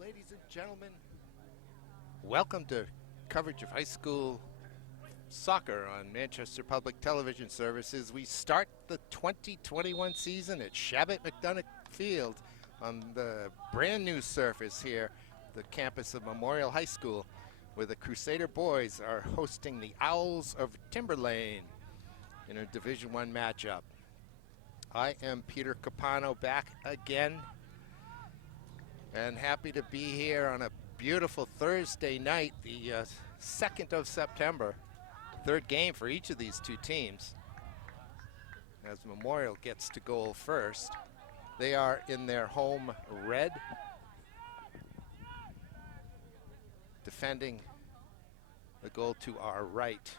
ladies and gentlemen. Welcome to coverage of high school soccer on Manchester Public Television Services. We start the 2021 season at Shabbat McDonough Field on the brand new surface here, the campus of Memorial High School, where the Crusader boys are hosting the Owls of Timberlane in a Division I matchup. I am Peter Capano, back again, and happy to be here on a beautiful Thursday night, the 2nd of September. Third game for each of these two teams, as Memorial gets to goal first. They are in their home red, defending the goal to our right.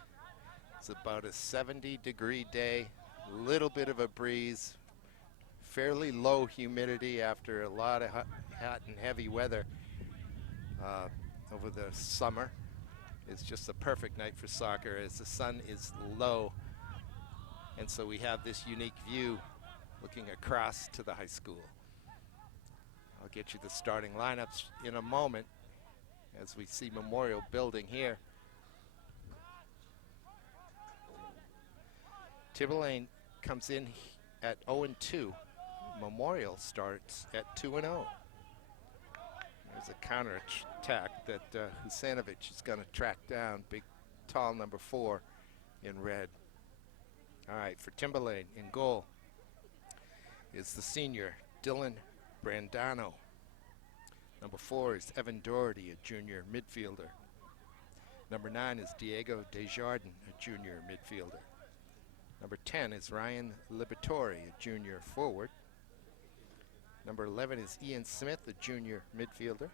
It's about a 70-degree day, little bit of a breeze, fairly low humidity after a lot of hot and heavy weather over the summer. It's just a perfect night for soccer as the sun is low, and so we have this unique view looking across to the high school. I'll get you the starting lineups in a moment as we see Memorial building here. Timberlane comes in at 0-2. Memorial starts at 2-0. There's a counter attack that Husanovic is going to track down. Big, tall number 4 in red. All right, for Timberlane in goal is the senior Dylan Brandano. Number 4 is Evan Doherty, a junior midfielder. Number 9 is Diego Desjardins, a junior midfielder. Number 10 is Ryan Liberatore, a junior forward. Number 11 is Ian Smith, a junior midfielder.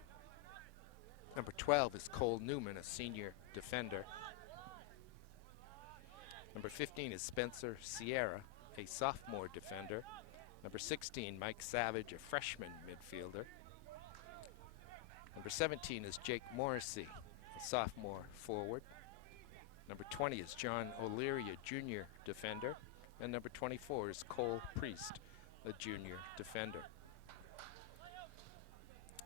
Number 12 is Cole Newman, a senior defender. Number 15 is Spencer Sierra, a sophomore defender. Number 16, Mike Savage, a freshman midfielder. Number 17 is Jake Morrissey, a sophomore forward. Number 20 is John O'Leary, a junior defender. And number 24 is Cole Priest, a junior defender.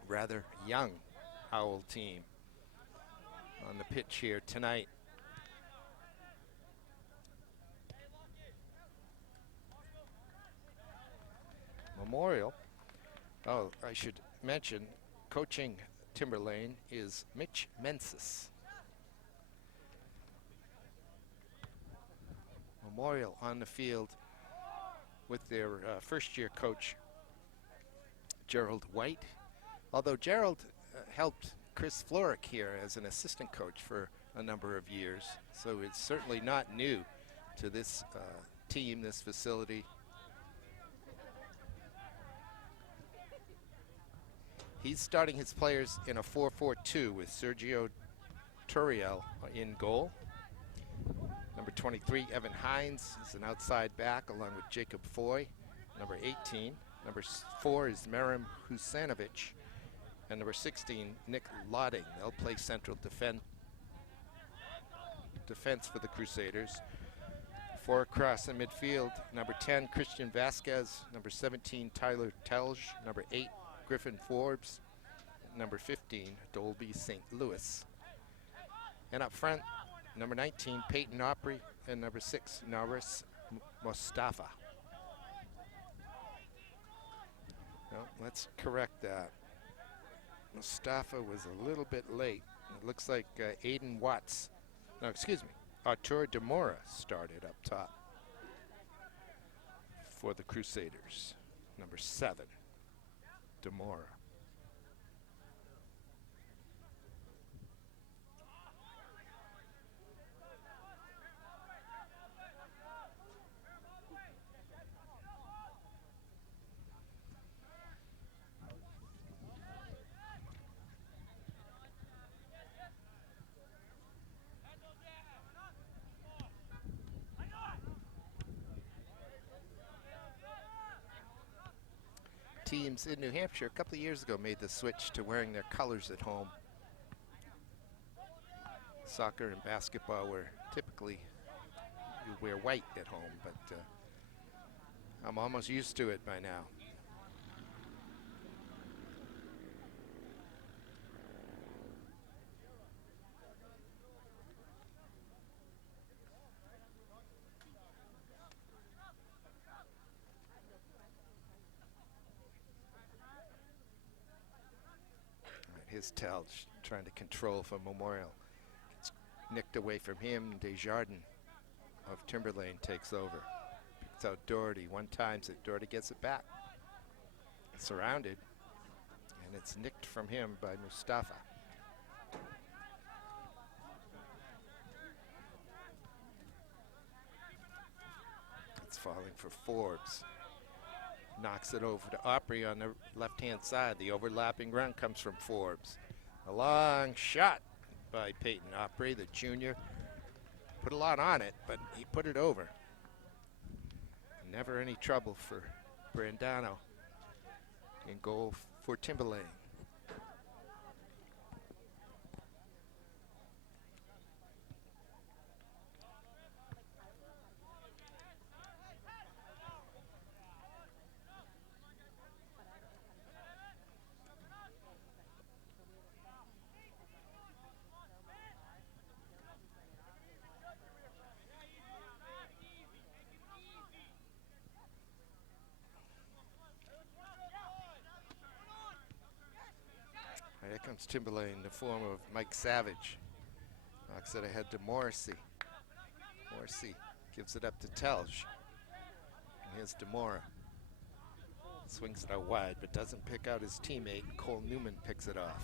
Rather young Owl team on the pitch here tonight. Memorial, oh, I should mention, coaching Timberlane is Mitch Mensis. Memorial on the field with their first-year coach, Gerald White. Although Gerald helped Chris Florick here as an assistant coach for a number of years, so it's certainly not new to this team, this facility. He's starting his players in a 4-4-2 with Sergio Turiel in goal. Number 23, Evan Hines, is an outside back along with Jacob Foy. Number 18, number 4 is Merrim Husanovic. And number 16, Nick Lotting. They'll play central defense for the Crusaders. 4 across in midfield, number 10, Christian Vasquez. Number 17, Tyler Telge. Number 8, Griffin Forbes. Number 15, Dolby St. Louis. And up front, number 19, Peyton Opry. And number 6, Naris Mustafa. Well, let's correct that. Mustafa was a little bit late. It looks like Aiden Watts, no, excuse me, Artur Demora started up top for the Crusaders. Number 7, Demora. Teams in New Hampshire a couple of years ago made the switch to wearing their colors at home. Soccer and basketball were typically, you wear white at home, but I'm almost used to it by now. Here's Telge trying to control for Memorial. It's nicked away from him. Desjardins of Timberlane takes over. Picks out Doherty. One times it. Doherty gets it back. Surrounded. And it's nicked from him by Mustafa. It's falling for Forbes. Knocks it over to Opry on the left-hand side. The overlapping run comes from Forbes. A long shot by Peyton Opry, the junior. Put a lot on it, but he put it over. Never any trouble for Brandano. In goal for Timberlane. Here comes Timberlane in the form of Mike Savage. Knocks it ahead to Morrissey. Morrissey gives it up to Telge. And here's DeMora. Swings it out wide, but doesn't pick out his teammate. Cole Newman picks it off.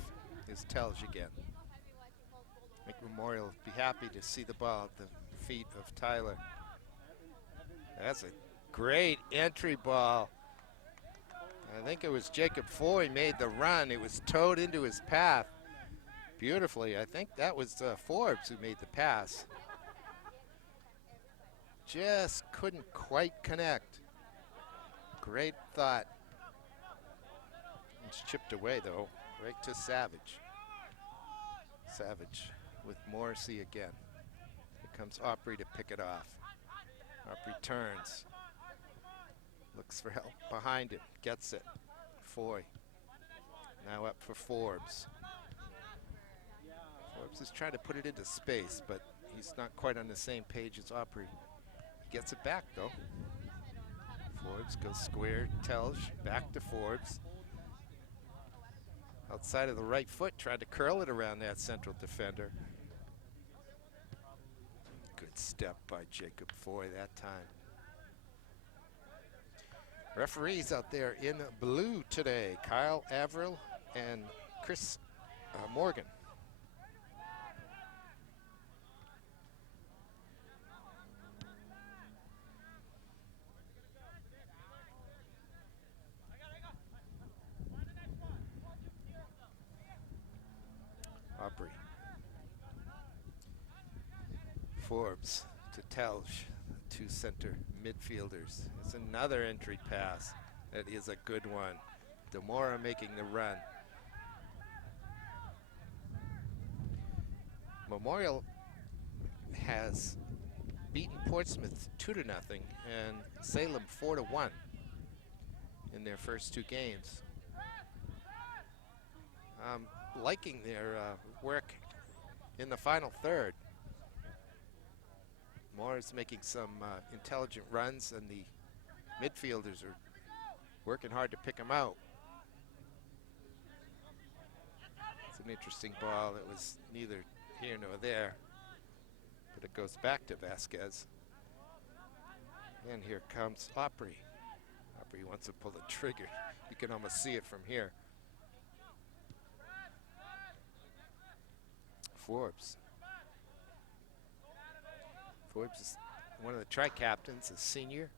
Here's Telge again. I think Memorial will be happy to see the ball at the feet of Tyler. That's a great entry ball. I think it was Jacob Foy made the run. It was towed into his path beautifully. I think that was Forbes who made the pass. Just couldn't quite connect. Great thought. It's chipped away though, right to Savage. Savage with Morrissey again. Here comes Opry to pick it off. Opry turns. Looks for help behind him, gets it. Foy. Now up for Forbes. Forbes is trying to put it into space, but he's not quite on the same page as Opry. He gets it back though. Forbes goes square, Telge, back to Forbes. Outside of the right foot, tried to curl it around that central defender. Good step by Jacob Foy that time. Referees out there in blue today, Kyle Averill and Chris Morgan. Opry. Forbes to Telge. Two center midfielders. It's another entry pass. That is a good one. DeMora making the run. Memorial has beaten Portsmouth 2-0 and Salem 4-1 in their first two games. Liking their work in the final third. Moore's making some intelligent runs, and the midfielders are working hard to pick him out. It's an interesting ball. It was neither here nor there, but it goes back to Vasquez. And here comes Opry. Opry wants to pull the trigger. You can almost see it from here. Forbes. Forbes is one of the tri-captains, a senior.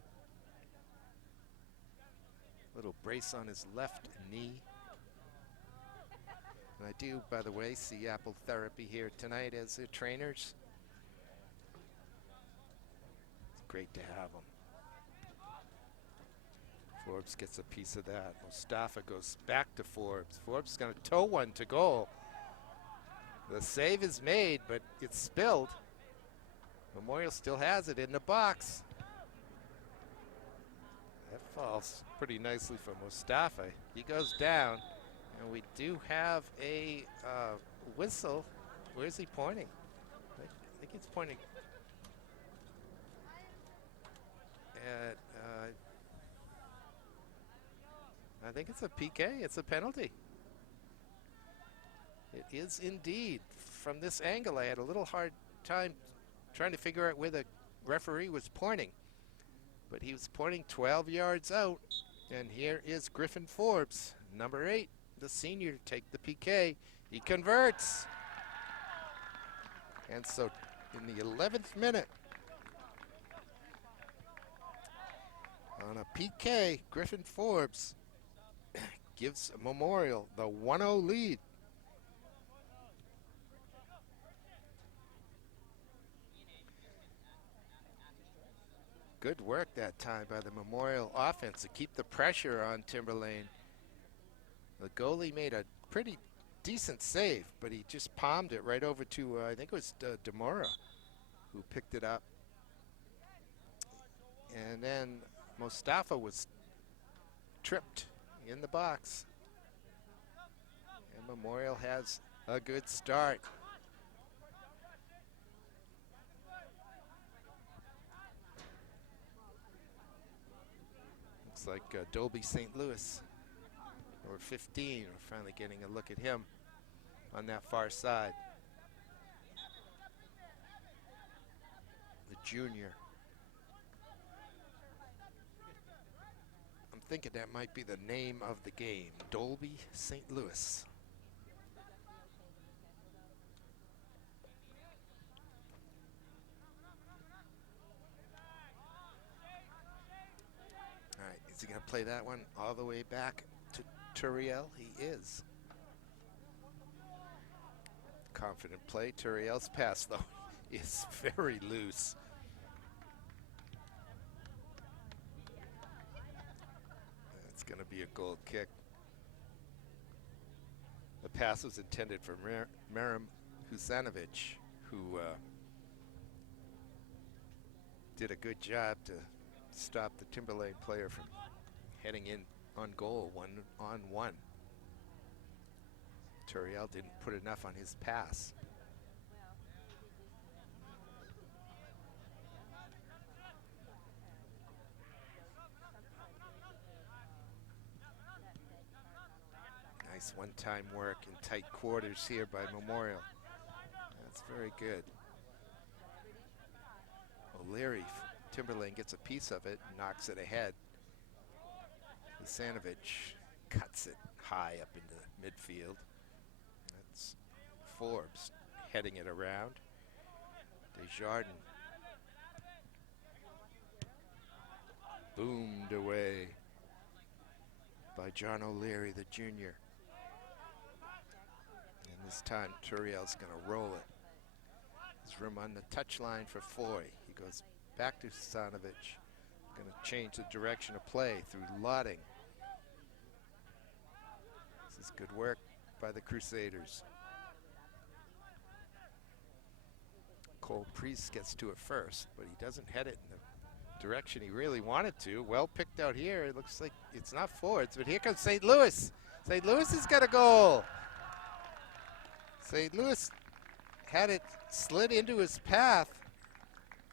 Little brace on his left knee. And I do, by the way, see Apple Therapy here tonight as their trainers. It's great to have them. Forbes gets a piece of that. Mustafa goes back to Forbes. Forbes is going to tow one to goal. The save is made, but it's spilled. Memorial still has it in the box. That falls pretty nicely for Mustafa. He goes down, and we do have a whistle. Where's he pointing? I think he's pointing at, I think it's a PK. It's a penalty. It is indeed. From this angle, I had a little hard time trying to figure out where the referee was pointing. But he was pointing 12 yards out. And here is Griffin Forbes, number 8, the senior, to take the PK. He converts. And so in the 11th minute, on a PK, Griffin Forbes gives Memorial the 1-0 lead. Good work that time by the Memorial offense to keep the pressure on Timberlane. The goalie made a pretty decent save, but he just palmed it right over to, I think it was Demora, who picked it up. And then Mustafa was tripped in the box. And Memorial has a good start. Looks like Dolby St. Louis, number 15. We're finally getting a look at him on that far side. The junior. I'm thinking that might be the name of the game, Dolby St. Louis. All right, is he going to play that one all the way back to Turiel? He is. Confident play. Turiel's pass, though, is very loose. It's going to be a goal kick. The pass was intended for Merim Husanovic, who did a good job to stop the Timberlane player from heading in on goal 1-on-1. Turiel didn't put enough on his pass. Nice one-time work in tight quarters here by Memorial. That's very good. O'Leary, Timberlane gets a piece of it, knocks it ahead. Husanovic cuts it high up into midfield. That's Forbes heading it around. Desjardins boomed away by John O'Leary, the junior. And this time, Turiel's going to roll it. There's room on the touchline for Foy. He goes back to Husanovic. Going to change the direction of play through Lotting. This is good work by the Crusaders. Cole Priest gets to it first, but he doesn't head it in the direction he really wanted to. Well picked out here. It looks like it's not Fords, but here comes St. Louis. St. Louis has got a goal. St. Louis had it slid into his path.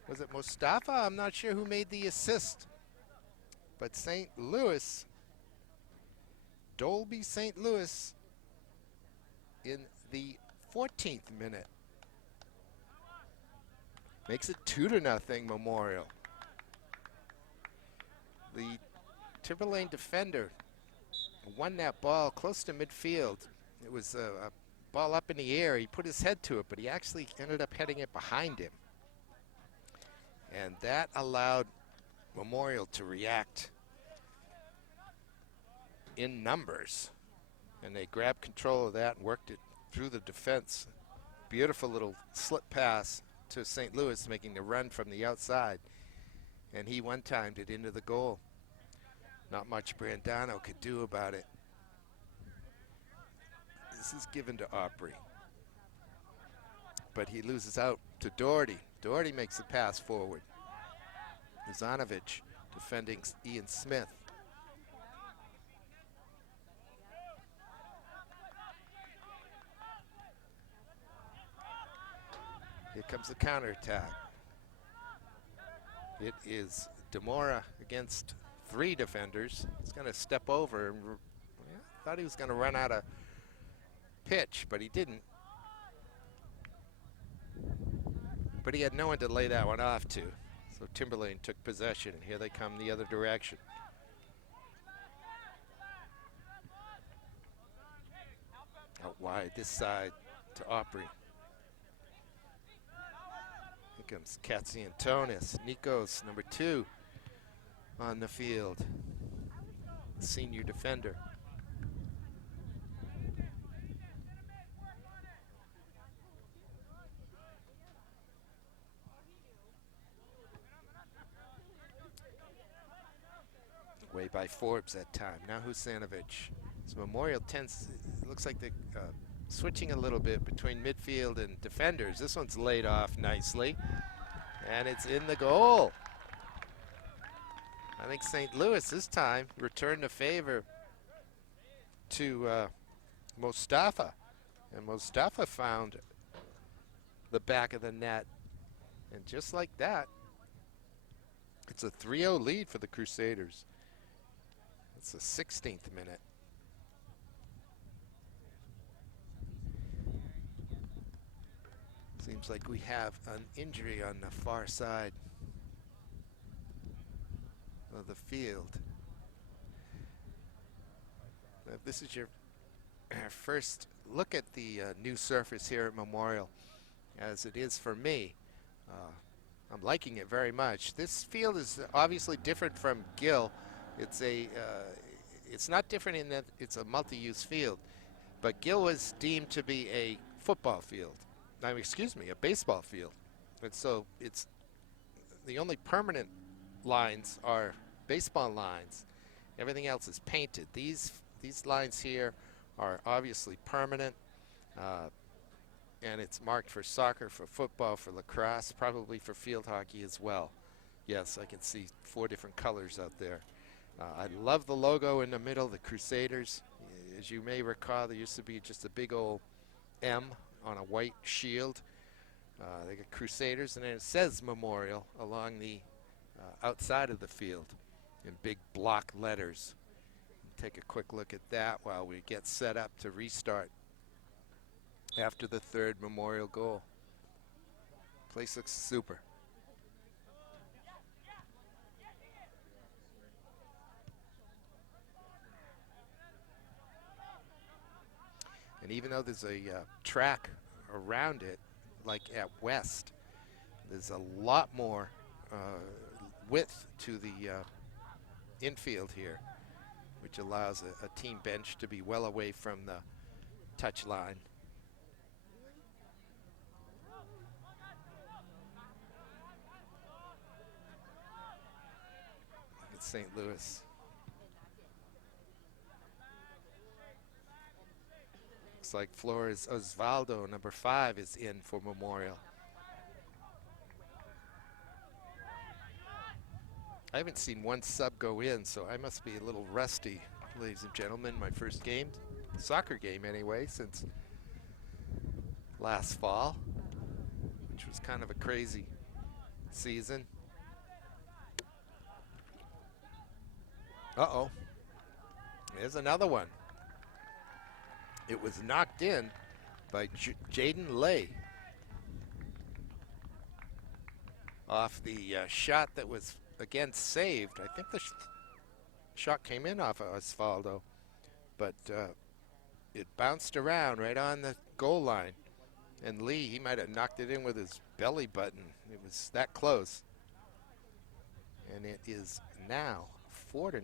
Was it Mustafa? I'm not sure who made the assist. But St. Louis, Dolby St. Louis, in the 14th minute, makes it 2-0 Memorial. The Timberlane defender won that ball close to midfield. It was a ball up in the air. He put his head to it, but he actually ended up heading it behind him. And that allowed Memorial to react in numbers. And they grabbed control of that and worked it through the defense. Beautiful little slip pass to St. Louis, making the run from the outside. And he one-timed it into the goal. Not much Brandano could do about it. This is given to Opry. But he loses out to Doherty. Doherty makes the pass forward. Husanovic defending Ian Smith. Here comes the counterattack. It is Demora against 3 defenders. He's going to step over. And thought he was going to run out of pitch, but he didn't. But he had no one to lay that one off to. So Timberlane took possession, and here they come the other direction. Out wide, this side to Opry. Here comes Katsiantonis. Nico's number 2 on the field. Senior defender. Way by Forbes that time. Now Husanovic. So Memorial tends, it looks like they're switching a little bit between midfield and defenders. This one's laid off nicely, and it's in the goal. I think St. Louis this time returned the favor to Mostafa, and Mostafa found the back of the net, and just like that, it's a 3-0 lead for the Crusaders. It's the 16th minute. Seems like we have an injury on the far side of the field. If this is your first look at the new surface here at Memorial, as it is for me, I'm liking it very much. This field is obviously different from Gill. It's not different in that it's a multi-use field, but Gill was deemed to be a football field. Excuse me, a baseball field. And so it's the only permanent lines are baseball lines. Everything else is painted. These lines here are obviously permanent, and it's marked for soccer, for football, for lacrosse, probably for field hockey as well. Yes, I can see 4 different colors out there. I love the logo in the middle, the Crusaders. As you may recall, there used to be just a big old M on a white shield. They got Crusaders, and then it says Memorial along the outside of the field in big block letters. Take a quick look at that while we get set up to restart after the 3rd Memorial goal. Place looks super. And even though there's a track around it, like at West, there's a lot more width to the infield here, which allows a team bench to be well away from the touch line. Look at St. Louis. Looks like Flores Osvaldo, number 5, is in for Memorial. I haven't seen one sub go in, so I must be a little rusty, ladies and gentlemen. My first game, soccer game anyway, since last fall, which was kind of a crazy season. Uh-oh. There's another one. It was knocked in by Jaden Lay off the shot that was, again, saved. I think the shot came in off of Osvaldo, but it bounced around right on the goal line. And Lee, he might have knocked it in with his belly button. It was that close. And it is now 4-0.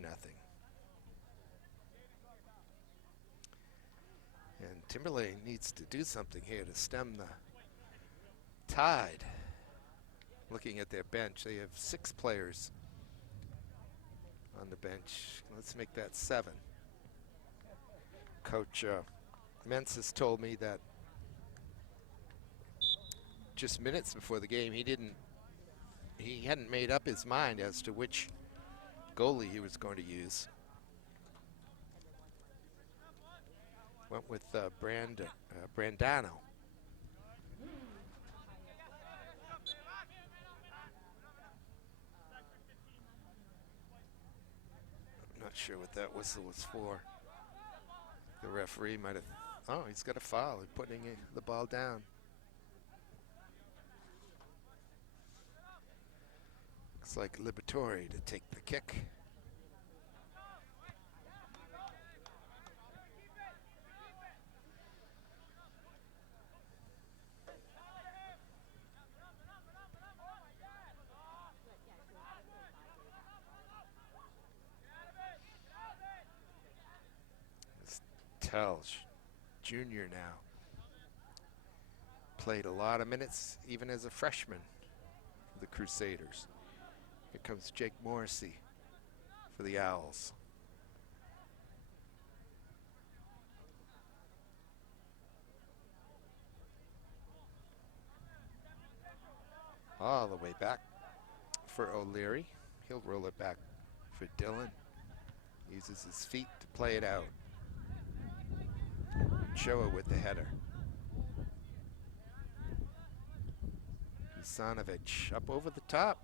And Timberlane needs to do something here to stem the tide. Looking at their bench, they have 6 players on the bench. Let's make that 7. Coach Mensis told me that just minutes before the game, he hadn't made up his mind as to which goalie he was going to use. Went with Brandano. I'm not sure what that whistle was for. The referee might have Oh, he's got a foul. He's putting the ball down. Looks like Liberatore to take the kick. Telge, junior now. Played a lot of minutes even as a freshman for the Crusaders. Here comes Jake Morrissey for the Owls. All the way back for O'Leary. He'll roll it back for Dillon. Uses his feet to play it out. Shoa with the header. Usanovic up over the top.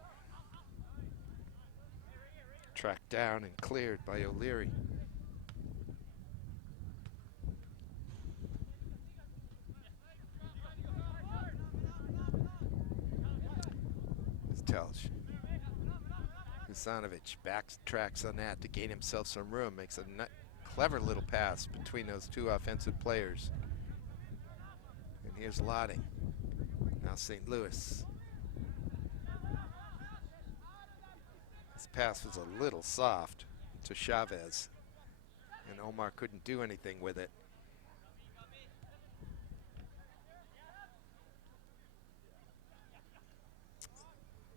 Tracked down and cleared by O'Leary. Telge. Usanovic backtracks on that to gain himself some room. Makes a clever little pass between those two offensive players. And here's Lotting. Now St. Louis. This pass was a little soft to Chavez. And Omar couldn't do anything with it.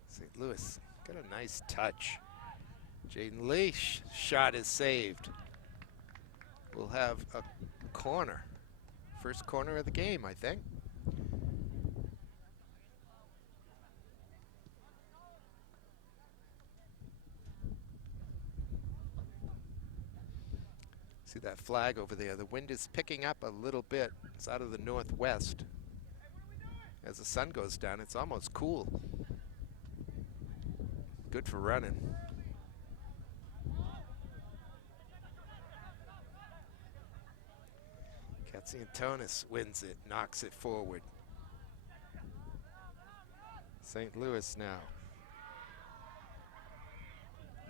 St. Louis got a nice touch. Jaden Leash shot is saved. We'll have a corner. First corner of the game, I think. See that flag over there? The wind is picking up a little bit. It's out of the northwest. As the sun goes down, it's almost cool. Good for running. Katsiantonis wins it, knocks it forward. St. Louis now.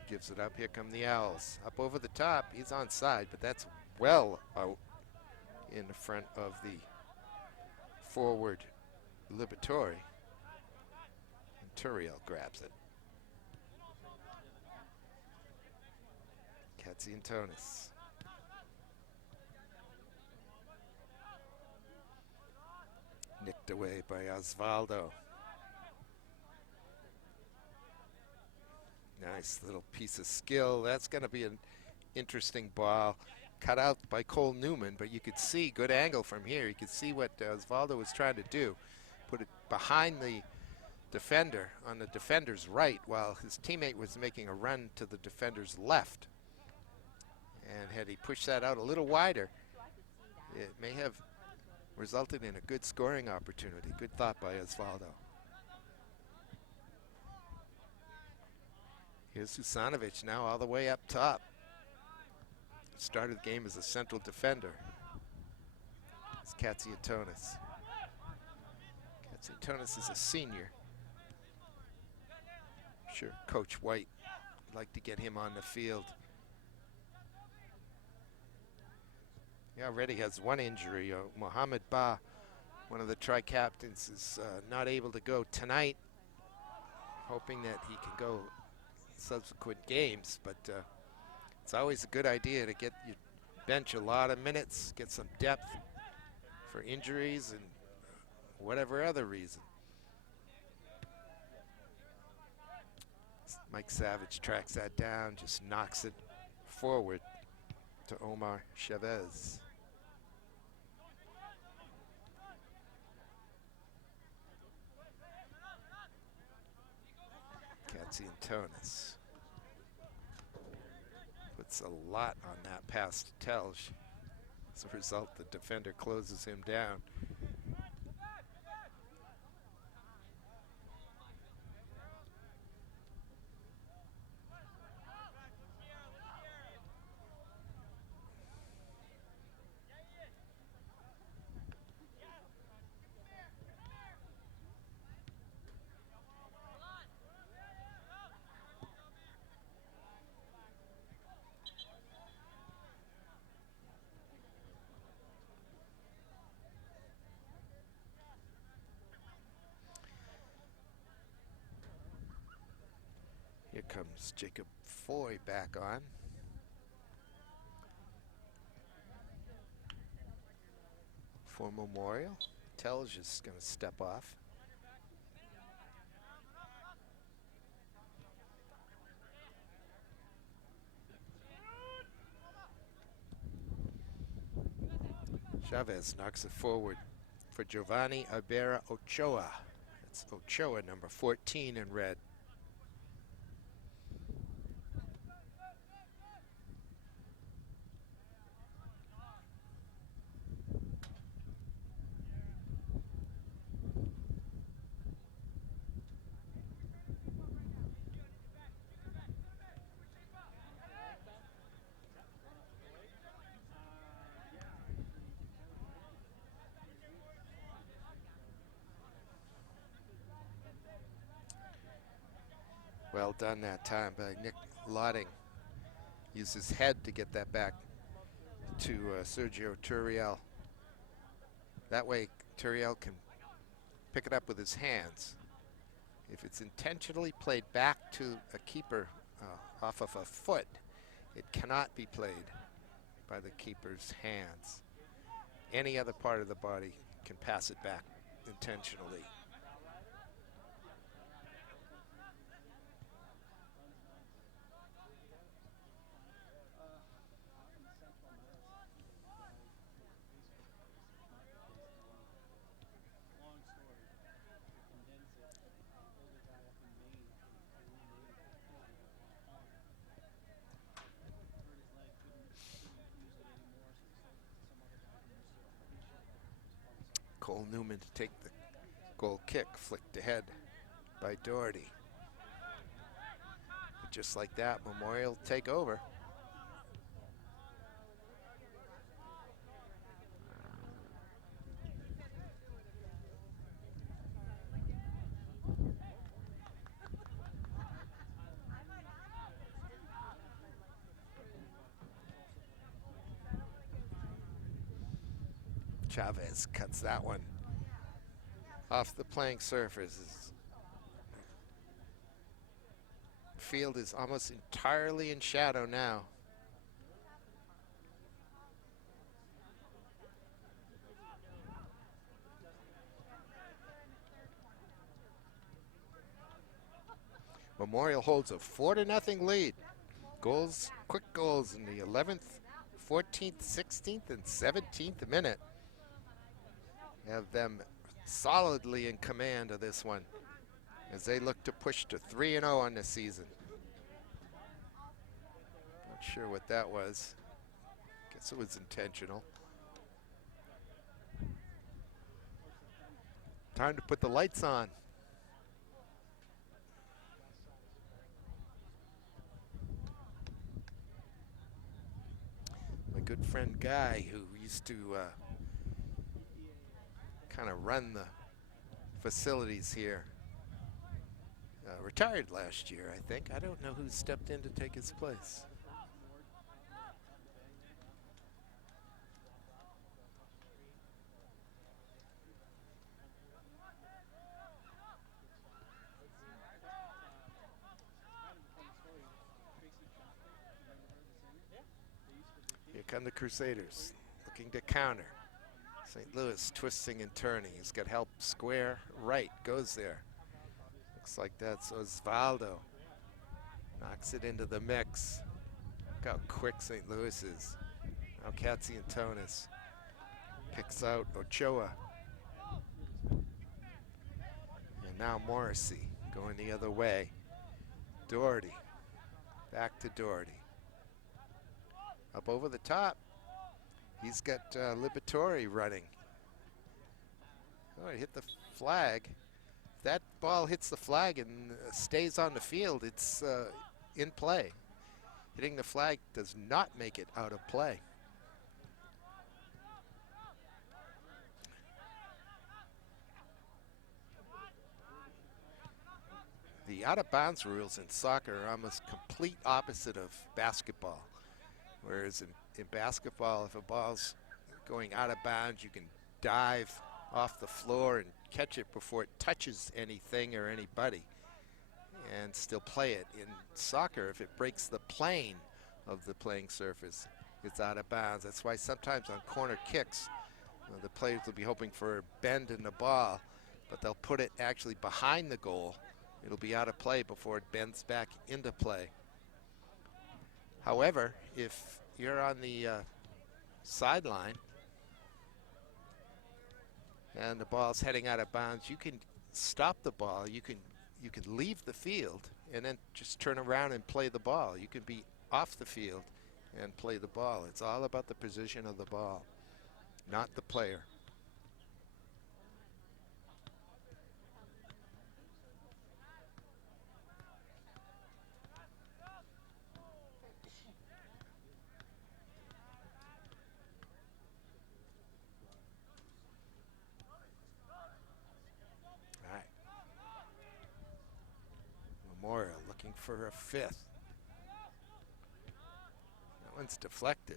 Gives it up. Here come the Owls. Up over the top. He's onside, but that's well out in the front of the forward Liberatore. And Turiel grabs it. Katsiantonis. Nicked away by Osvaldo. Nice little piece of skill. That's going to be an interesting ball. Cut out by Cole Newman, but you could see, good angle from here. You could see what Osvaldo was trying to do. Put it behind the defender on the defender's right while his teammate was making a run to the defender's left. And had he pushed that out a little wider, it may have resulted in a good scoring opportunity. Good thought by Osvaldo. Here's Usanovic now all the way up top. Started the game as a central defender. It's Katsiantonis. Katsiantonis is a senior. Sure, Coach White would like to get him on the field. He already has one injury. Mohammed Ba, one of the tri-captains, is not able to go tonight. Hoping that he can go subsequent games, but it's always a good idea to get your bench a lot of minutes, get some depth for injuries and whatever other reason. Mike Savage tracks that down, just knocks it forward to Omar Chavez. Katsiantonis puts a lot on that pass to Telge. As a result, the defender closes him down. comes Jacob Foy back on. For Memorial, Telge is going to step off. Chavez knocks it forward for Giovanni Ibarra Ochoa. It's Ochoa, number 14 in red. Well done that time by Nick Lotting. Used his head to get that back to Sergio Turiel. That way Turiel can pick it up with his hands. If it's intentionally played back to a keeper off of a foot, it cannot be played by the keeper's hands. Any other part of the body can pass it back intentionally. Cole Newman to take the goal kick, flicked ahead by Doherty. But just like that, Memorial take over. Chavez cuts that one off the playing surface. The field is almost entirely in shadow now. Memorial holds a 4-0 lead. Goals, quick goals in the 11th, 14th, 16th, and 17th minute. Have them solidly in command of this one as they look to push to 3-0 on the season. Not sure what that was. Guess it was intentional. Time to put the lights on. My good friend Guy, who used to kind of run the facilities here, retired last year, I think. I don't know who stepped in to take his place. Here come the Crusaders, looking to counter. St. Louis twisting and turning. He's got help square right, goes there. Looks like that's Osvaldo. Knocks it into the mix. Look how quick St. Louis is. Now Katziantonis picks out Ochoa. And now Morrissey going the other way. Doherty, back to Doherty. Up over the top. He's got Liberatore running. Oh, he hit the flag. If that ball hits the flag and stays on the field, it's in play. Hitting the flag does not make it out of play. The out-of-bounds rules in soccer are almost complete opposite of basketball. Whereas in basketball, if a ball's going out of bounds, you can dive off the floor and catch it before it touches anything or anybody. and still play it. In soccer, if it breaks the plane of the playing surface, it's out of bounds. That's why sometimes on corner kicks, the players will be hoping for a bend in the ball, but they'll put it actually behind the goal. It'll be out of play before it bends back into play. However, if you're on the sideline and the ball's heading out of bounds, you can stop the ball. You can leave the field and then just turn around and play the ball. You can be off the field and play the ball. It's all about the position of the ball, not the player. All right. Memorial looking for a fifth. That one's deflected.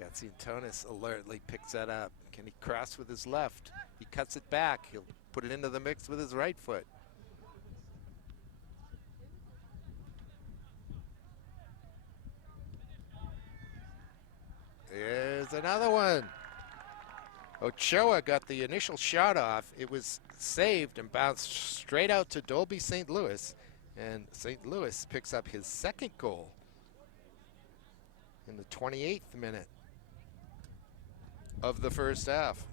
Katziantonis alertly picks that up. Can he cross with his left? He cuts it back. He'll put it into the mix with his right foot. There's another one. Ochoa got the initial shot off. It was saved and bounced straight out to Dolby St. Louis. And St. Louis picks up his second goal in the 28th minute of the first half.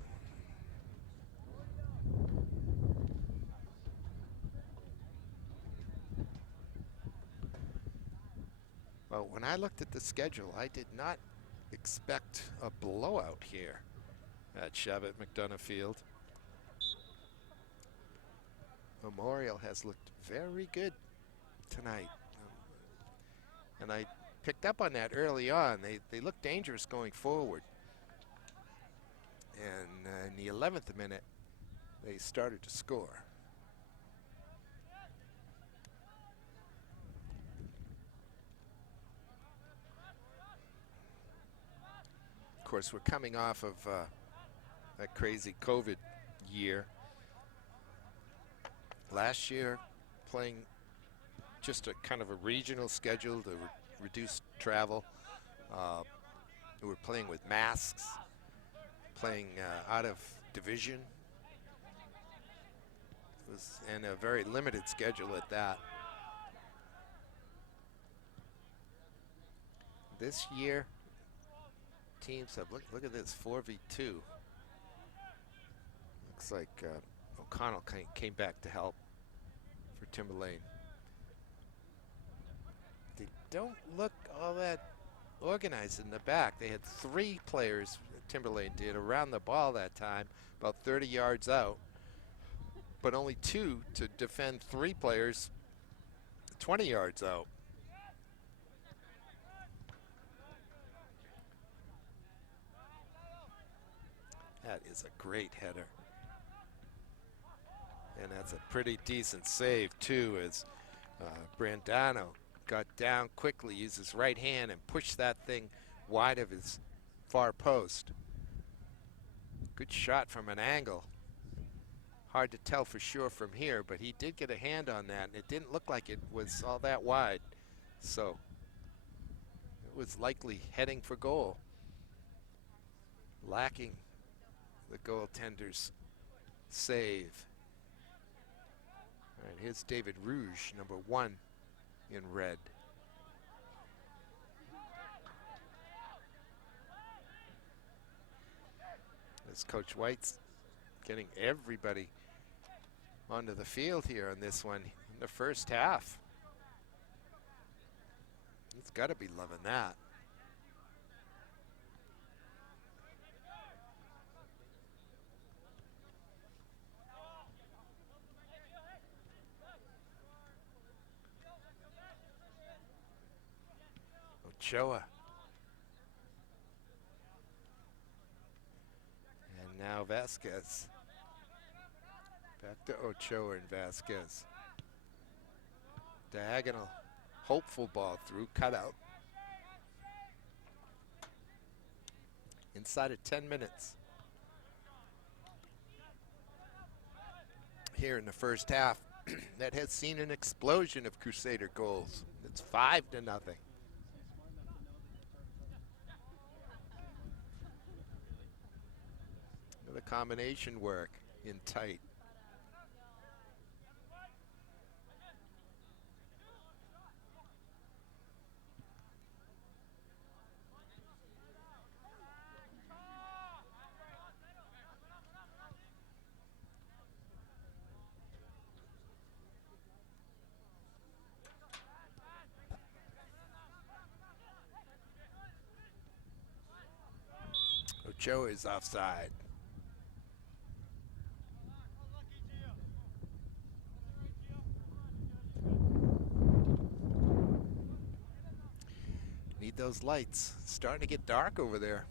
Well, when I looked at the schedule, I did not expect a blowout here at Shabbat McDonough Field. Memorial has looked very good tonight. And I picked up on that early on. They looked dangerous going forward. And in the 11th minute, they started to score. Of course, we're coming off of that crazy COVID year. Last year, playing just a kind of a regional schedule to reduce travel. We were playing with masks, playing out of division. It was in a very limited schedule at that. This year, teams have, look at this, 4v2. Looks like O'Connell came back to help for Timberlane. They don't look all that organized in the back. They had 3 players, Timberlane did, around the ball that time, about 30 yards out, but only 2 to defend 3 players 20 yards out. That is a great header. And that's a pretty decent save, too, as Brandano got down quickly, used his right hand and pushed that thing wide of his far post. Good shot from an angle. Hard to tell for sure from here, but he did get a hand on that, and it didn't look like it was all that wide. So it was likely heading for goal. Lacking the goaltender's save. All right, here's David Rouge, number 1 in red. As Coach White's getting everybody onto the field here on this one in the first half. He's got to be loving that. Ochoa. And now Vasquez. Back to Ochoa and Vasquez. Diagonal, hopeful ball through, cutout. Inside of 10 minutes. here in the first half that has seen an explosion of Crusader goals. It's 5-0. The combination work in tight. Ochoa is offside. Need those lights. It's starting to get dark over there.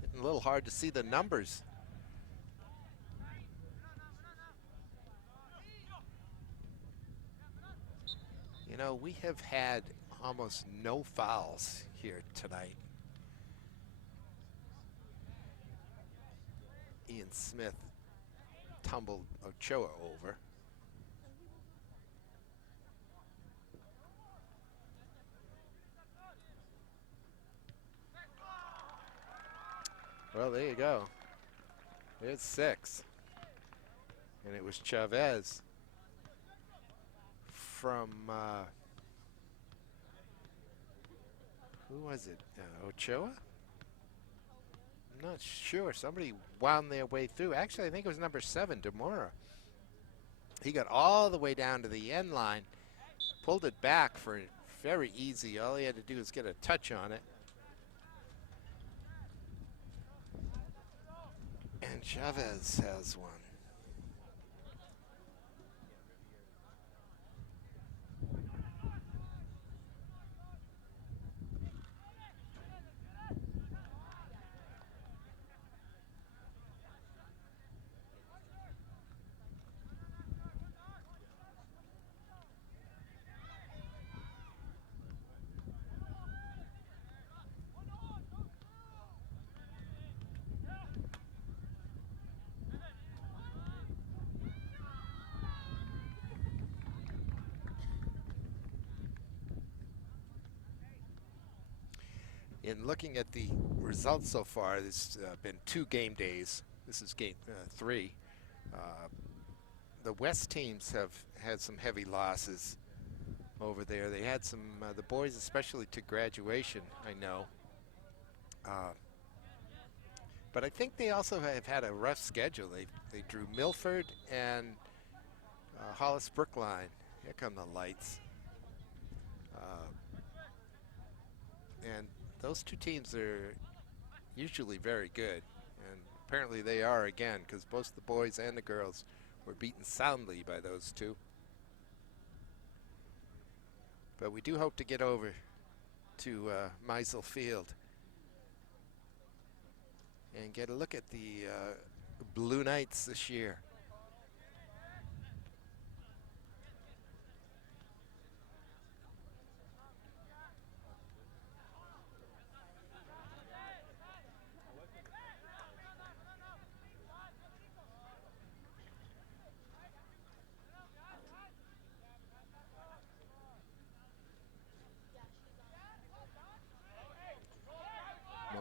Getting a little hard to see the numbers. You know, we have had almost no fouls here tonight. Ian Smith tumbled Ochoa over. Well, there you go. There's 6. And it was Chavez from, who was it? Ochoa? I'm not sure. Somebody wound their way through. Actually, I think it was number 7, Demora. He got all the way down to the end line, pulled it back for very easy. All he had to do was get a touch on it. And Chavez has one. In looking at the results so far, there's been 2 game days. This is game 3. The West teams have had some heavy losses over there. They had some, the boys especially to graduation, I know. But I think they also have had a rough schedule. They drew Milford and Hollis Brookline. Here come the lights. And those 2 teams are usually very good, and apparently they are again, because both the boys and the girls were beaten soundly by those 2. But we do hope to get over to Meisel Field and get a look at the Blue Knights this year.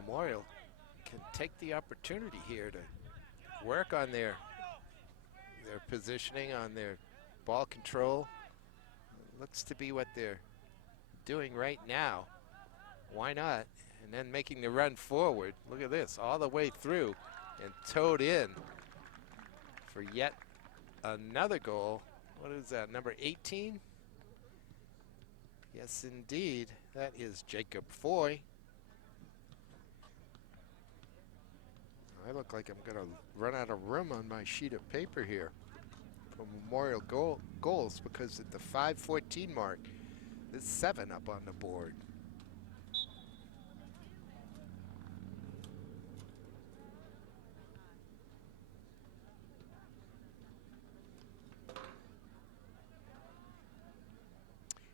Memorial can take the opportunity here to work on their positioning, on their ball control. It looks to be what they're doing right now. Why not? And then making the run forward. Look at this, all the way through and towed in for yet another goal. What is that, number 18? Yes, indeed. That is Jacob Foy. I look like I'm going to run out of room on my sheet of paper here for Memorial goals, because at the 5:14 mark, there's 7 up on the board.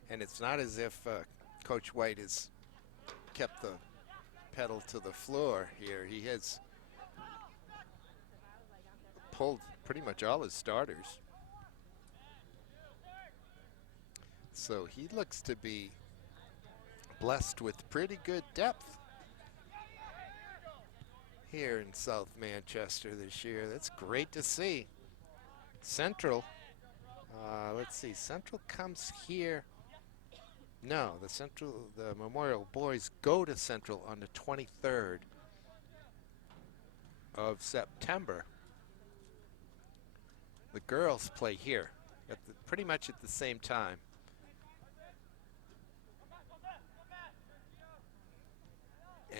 And it's not as if Coach White has kept the pedal to the floor here. He has pulled pretty much all his starters. So he looks to be blessed with pretty good depth here in South Manchester this year. That's great to see. Central, let's see, Central comes here. No, the Memorial boys go to Central on the 23rd of September. The girls play here pretty much at the same time.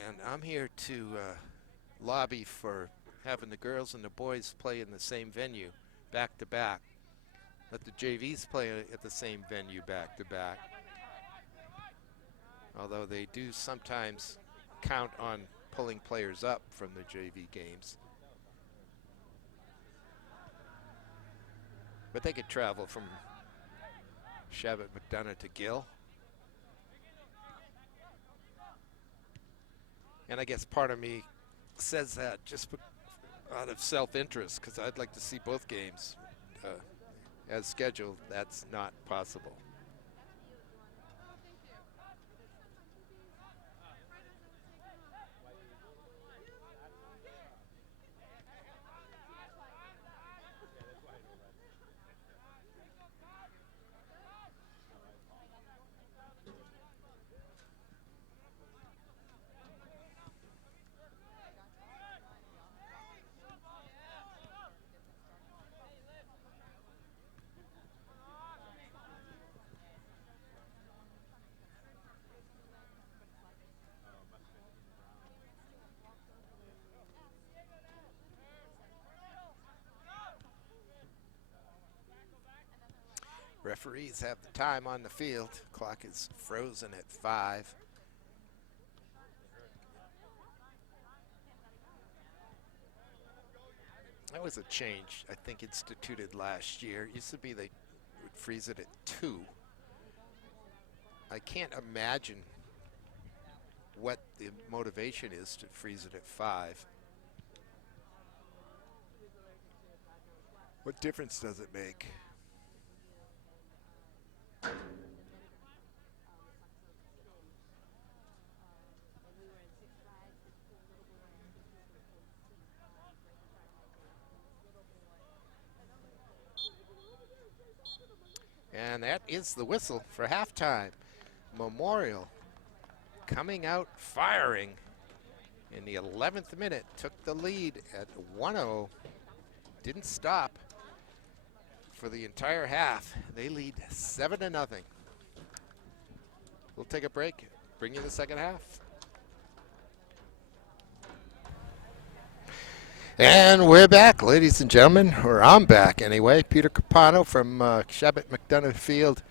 And I'm here to lobby for having the girls and the boys play in the same venue back to back. Let the JVs play at the same venue back to back. Although they do sometimes count on pulling players up from the JV games. But they could travel from Shabbat McDonough to Gill. And I guess part of me says that just out of self-interest, because I'd like to see both games as scheduled. That's not possible. Referees have the time on the field. Clock is frozen at 5. That was a change, I think, instituted last year. It used to be they would freeze it at 2. I can't imagine what the motivation is to freeze it at 5. What difference does it make? And that is the whistle for halftime. Memorial coming out firing in the 11th minute, took the lead at 1-0. Didn't stop for the entire half. They lead 7-0. We'll take a break, bring you the second half. And we're back, ladies and gentlemen, or I'm back anyway. Peter Capano from Shabbat McDonough Field,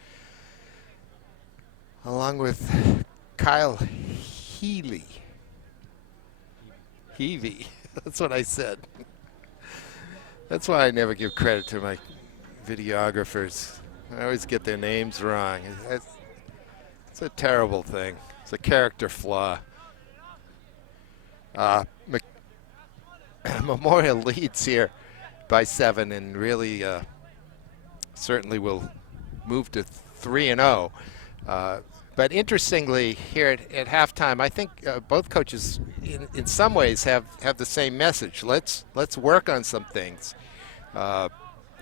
along with Kyle Heavey. That's what I said. That's why I never give credit to my videographers. I always get their names wrong. It's a terrible thing. It's a character flaw. Memorial leads here by 7 and really certainly will move to 3-0. But interestingly, here at halftime, I think both coaches in some ways have the same message. Let's work on some things.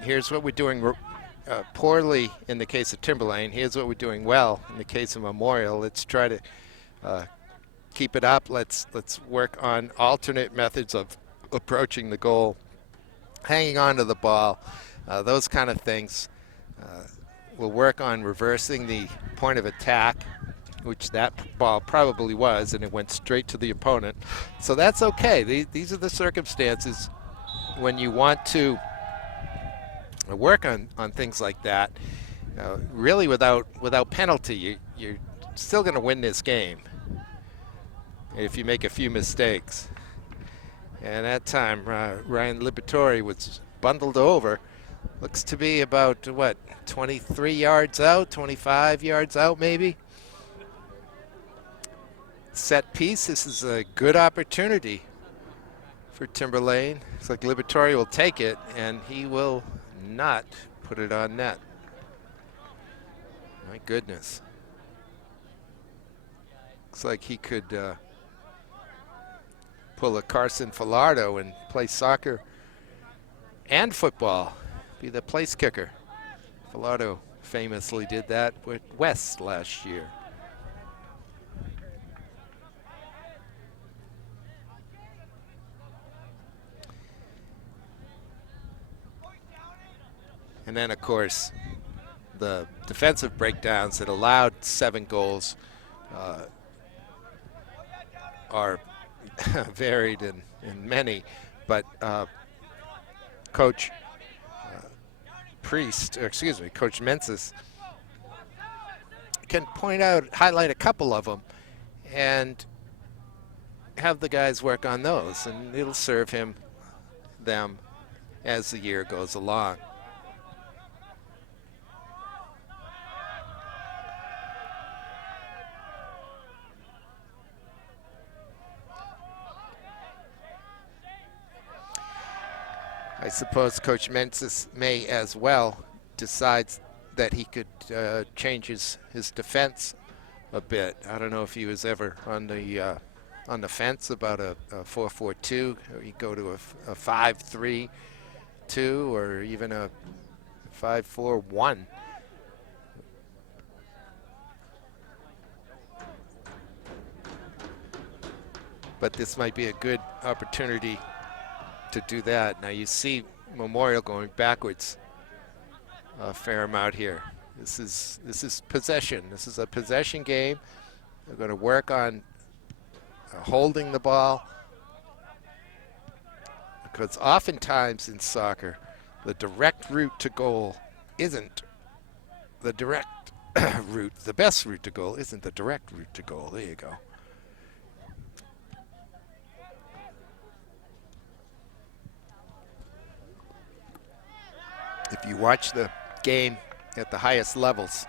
Here's what we're doing poorly in the case of Timberlane. Here's what we're doing well in the case of Memorial. Let's try to keep it up. Let's work on alternate methods of approaching the goal, hanging on to the ball, those kind of things. We'll work on reversing the point of attack, which that ball probably was, and it went straight to the opponent. So that's okay. These are the circumstances when you want to work on things like that. Really, without penalty, you're still going to win this game if you make a few mistakes. And that time, Ryan Liberatore was bundled over. Looks to be about, 23 yards out, 25 yards out maybe. Set piece, this is a good opportunity for Timberlane. Looks like Liberatore will take it, and he will not put it on net. My goodness. Looks like he could pull a Carson Falardo and play soccer and football, be the place kicker. Falardo famously did that with West last year. And then, of course, the defensive breakdowns that allowed 7 goals are varied in many, but Coach Coach Mensis can highlight a couple of them and have the guys work on those, and it'll serve them as the year goes along. I suppose Coach Mensis may as well decides that he could change his defense a bit. I don't know if he was ever on the fence about a 4-4-2, or you go to a 5-3-2, or even a 5-4-1. But this might be a good opportunity to do that. Now you see Memorial going backwards a fair amount here. This is possession. This is a possession game. They're going to work on holding the ball, because oftentimes in soccer, the direct route to goal isn't the direct route. The best route to goal isn't the direct route to goal. There you go. If you watch the game at the highest levels,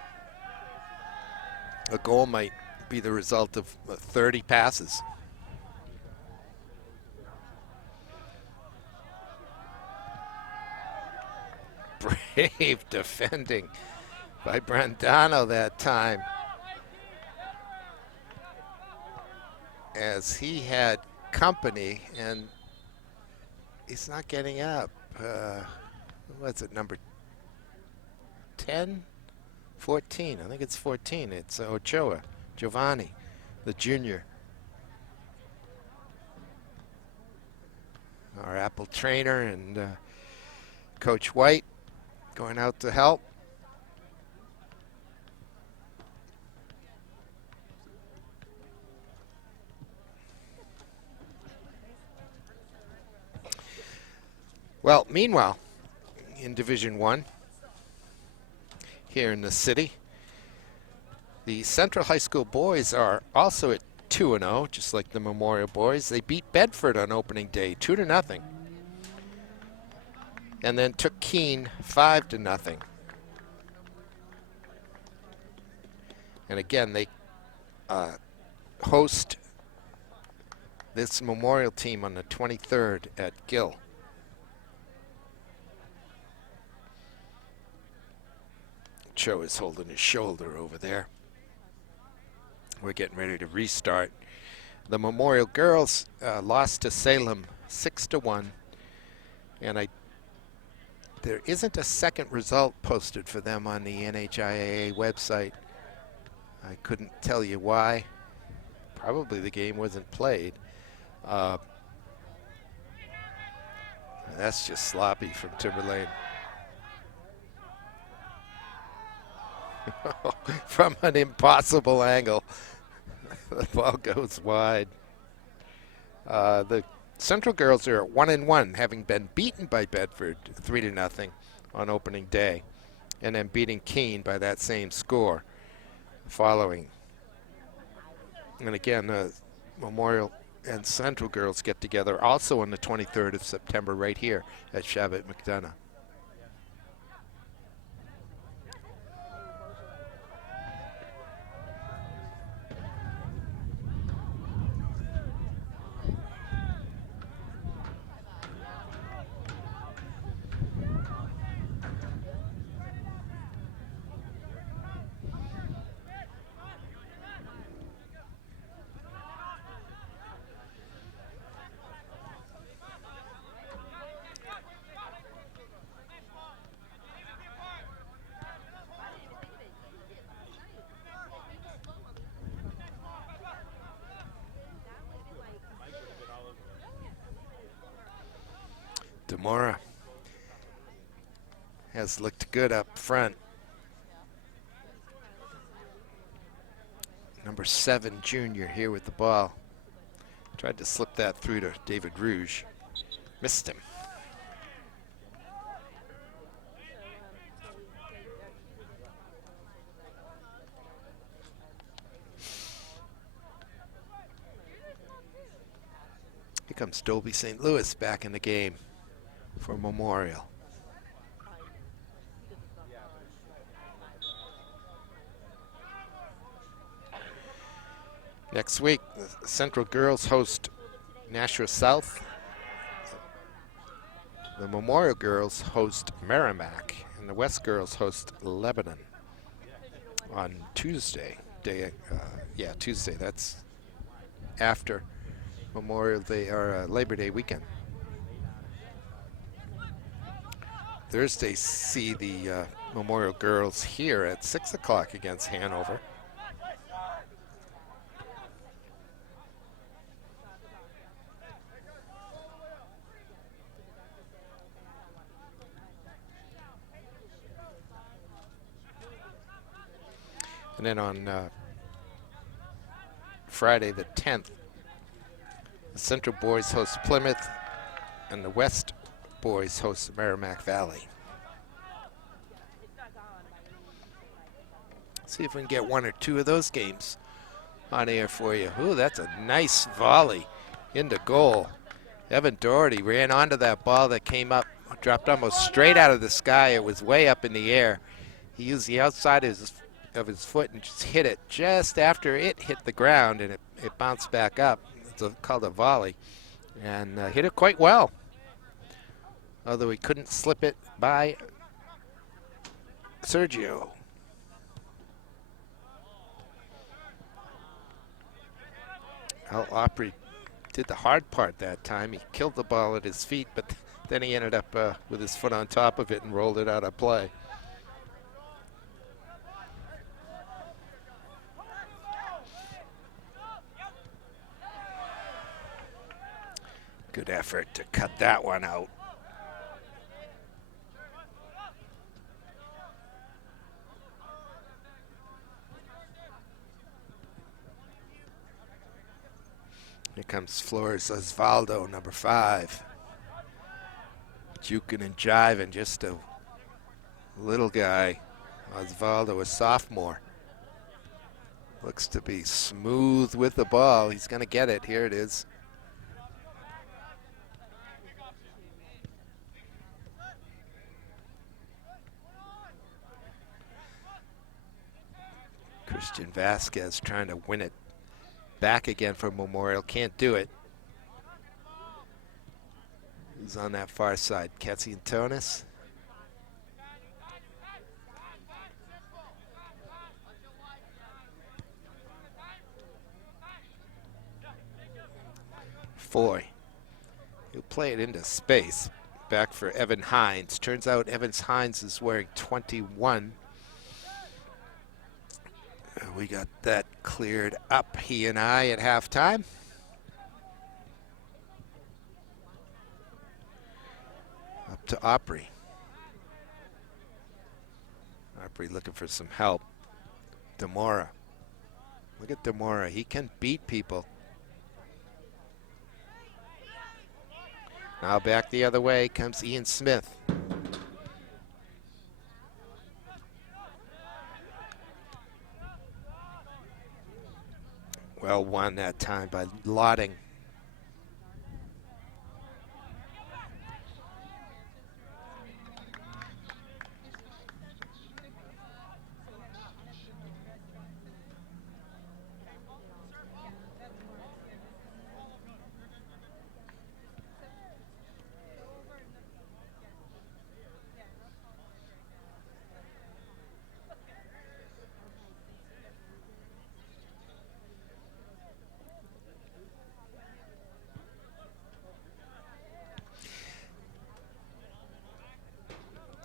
a goal might be the result of 30 passes. Brave defending by Brandano that time, as he had company and he's not getting up. What's it, number 10? 14, I think it's 14. It's Ochoa, Giovanni, the junior. Our Apple trainer and Coach White going out to help. Well, meanwhile, in Division 1, here in the city, the Central High School boys are also at 2-0, just like the Memorial boys. They beat Bedford on opening day 2-0, and then took Keene 5-0. And again, they host this Memorial team on the 23rd at Gill. Cho is holding his shoulder over there. We're getting ready to restart. The Memorial girls lost to Salem 6-1, and there isn't a second result posted for them on the NHIAA website. I couldn't tell you why. Probably the game wasn't played. That's just sloppy from Timberlane. From an impossible angle, the ball goes wide. The Central girls are at 1-1, having been beaten by Bedford 3-0 on opening day, and then beating Keene by that same score following. And again, Memorial and Central girls get together also on the 23rd of September right here at Shabbat McDonough. Demora has looked good up front. Number 7, junior, here with the ball. Tried to slip that through to David Rouge. Missed him. Here comes Dolby St. Louis back in the game for Memorial. Next week, the Central girls host Nashua South. The Memorial girls host Merrimack, and the West girls host Lebanon on Tuesday. Tuesday. That's after Memorial Day or Labor Day weekend. Thursday, see the Memorial girls here at 6 o'clock against Hanover. And then on Friday the 10th, the Central boys host Plymouth and the West boys host Merrimack Valley. See if we can get one or two of those games on air for you. Ooh, that's a nice volley into goal. Evan Doherty ran onto that ball that came up, dropped almost straight out of the sky. It was way up in the air. He used the outside of his foot and just hit it just after it hit the ground, and it bounced back up. It's called a volley, and hit it quite well, although he couldn't slip it by Sergio. Al Opry did the hard part that time. He killed the ball at his feet, but then he ended up with his foot on top of it and rolled it out of play. Good effort to cut that one out. Here comes Flores Osvaldo, number 5. Juking and jiving, just a little guy. Osvaldo, a sophomore. Looks to be smooth with the ball. He's going to get it. Here it is. Christian Vasquez trying to win it back again for Memorial. Can't do it. Who's on that far side? Ketsi and Tonis. Foy. He'll play it into space. Back for Evan Hines. Turns out Evan Hines is wearing 21. We got that cleared up, he and I, at halftime. Up to Opry. Opry looking for some help. Demora. Look at Demora. He can beat people. Now back the other way comes Ian Smith. Well won that time by Lotting.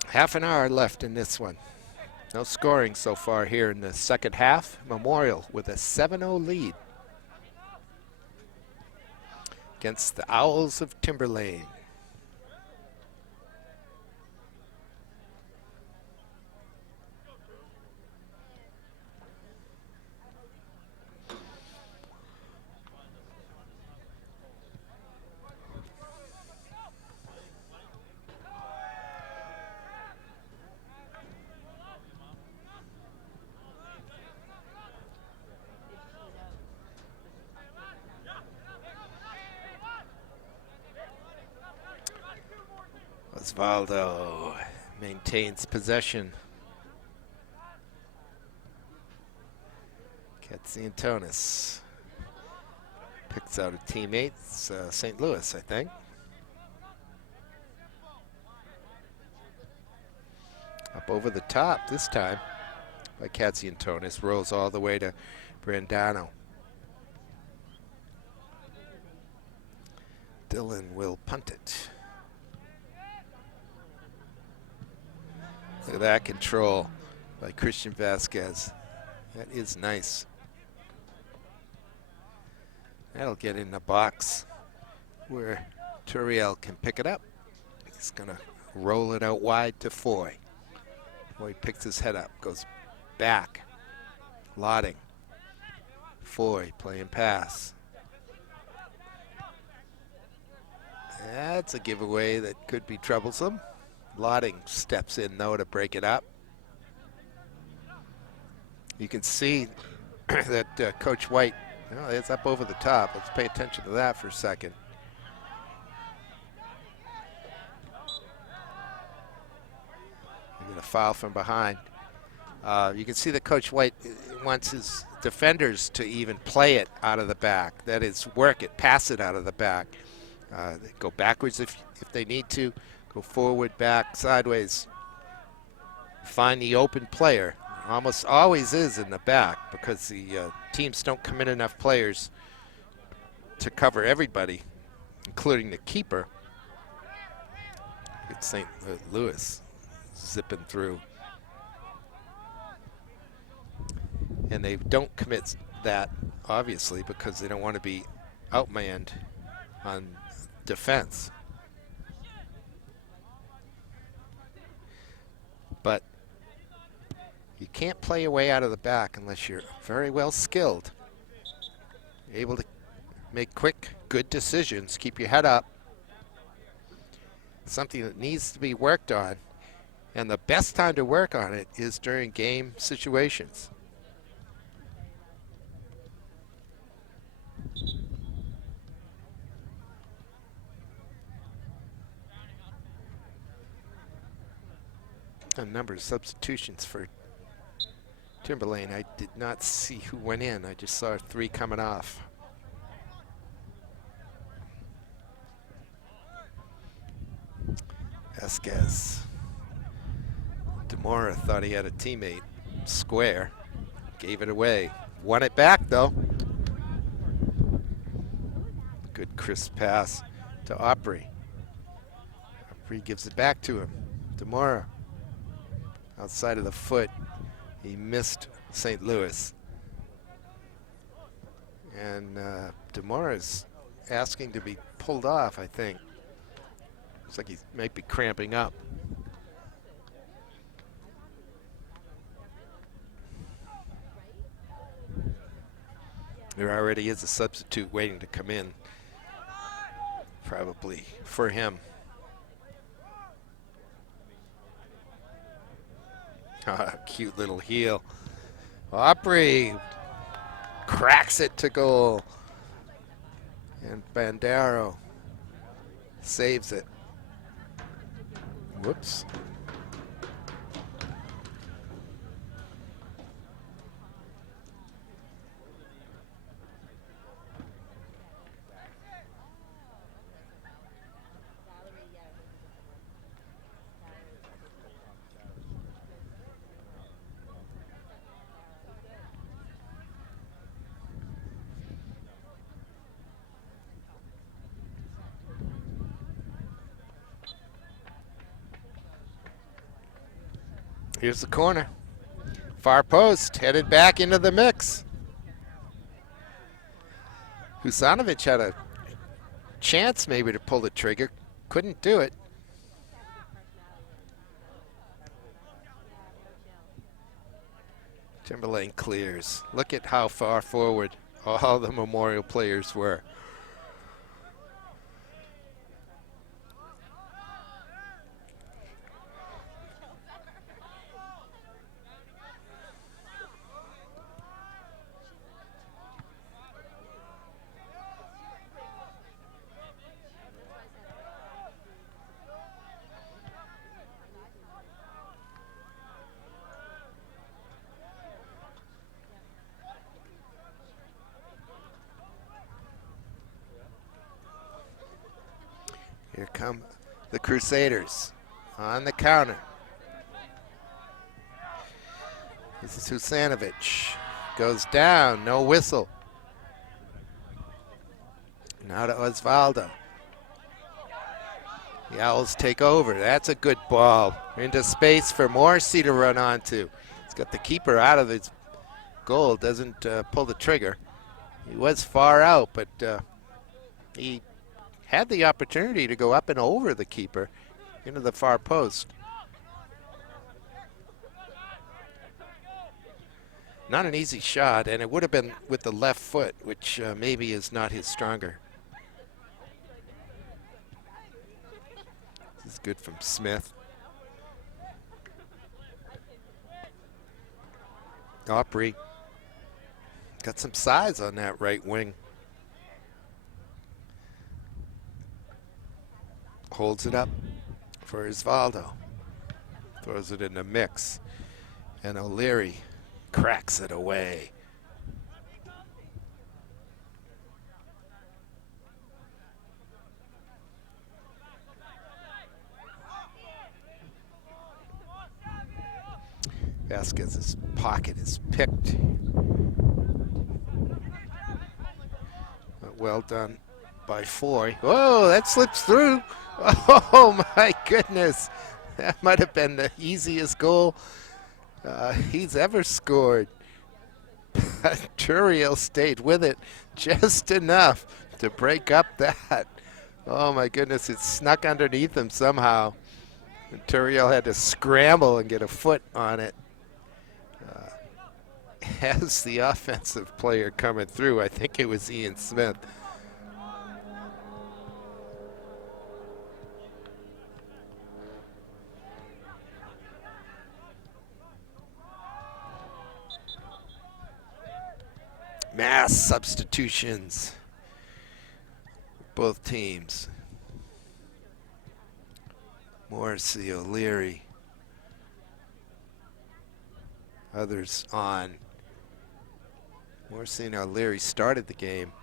Half an hour left in this one. No scoring so far here in the second half. Memorial with a 7-0 lead against the Owls of Timberlane. Osvaldo maintains possession. Katsiantonis picks out a teammate. It's St. Louis, I think. Up over the top this time by Katsiantonis. Rolls all the way to Brandano. Dylan will punt it. Look at that control by Christian Vasquez. That is nice. That'll get in the box where Turiel can pick it up. He's gonna roll it out wide to Foy. Foy picks his head up, goes back. Lotting. Foy playing pass. That's a giveaway that could be troublesome. Lotting steps in though to break it up. You can see that Coach White, it's up over the top. Let's pay attention to that for a second. We get a foul from behind. You can see that Coach White wants his defenders to even play it out of the back. That is, work it, pass it out of the back. They go backwards if they need to, go forward, back, sideways. Find the open player. Almost always is in the back because the teams don't commit enough players to cover everybody, including the keeper. It's St. Louis zipping through. And they don't commit that, obviously, because they don't want to be outmanned on defense. But you can't play your way out of the back unless you're very well skilled, able to make quick, good decisions, keep your head up. Something that needs to be worked on, and the best time to work on it is during game situations. A number of substitutions for Timberlane. I did not see who went in. I just saw 3 coming off. Vasquez. Demora thought he had a teammate square. Gave it away. Won it back though. Good crisp pass to Opry. Opry gives it back to him. Demora. Outside of the foot. He missed St. Louis. And Demora's asking to be pulled off, I think. Looks like he might be cramping up. There already is a substitute waiting to come in, probably for him. Cute little heel. Opry cracks it to goal. And Bandaro saves it. Whoops. Here's the corner. Far post, headed back into the mix. Husanovic had a chance maybe to pull the trigger. Couldn't do it. Timberlane clears. Look at how far forward all the Memorial players were. Here come the Crusaders on the counter. This is Husanovic. Goes down, no whistle. Now to Osvaldo. The Owls take over. That's a good ball. Into space for Morrissey to run onto. He's got the keeper out of his goal. Doesn't pull the trigger. He was far out, but he had the opportunity to go up and over the keeper into the far post. Not an easy shot, and it would have been with the left foot, which maybe is not his stronger. This is good from Smith. Opry got some size on that right wing. Holds it up for Osvaldo. Throws it in the mix. And O'Leary cracks it away. Vasquez's pocket is picked. But well done by Foy. Whoa, that slips through. Oh my goodness. That might have been the easiest goal he's ever scored. But Turiel stayed with it just enough to break up that. Oh my goodness, it snuck underneath him somehow. And Turiel had to scramble and get a foot on it. As the offensive player coming through, I think it was Ian Smith. Mass substitutions. Both teams. Morrissey, O'Leary. Others on. Morrissey and O'Leary started the game.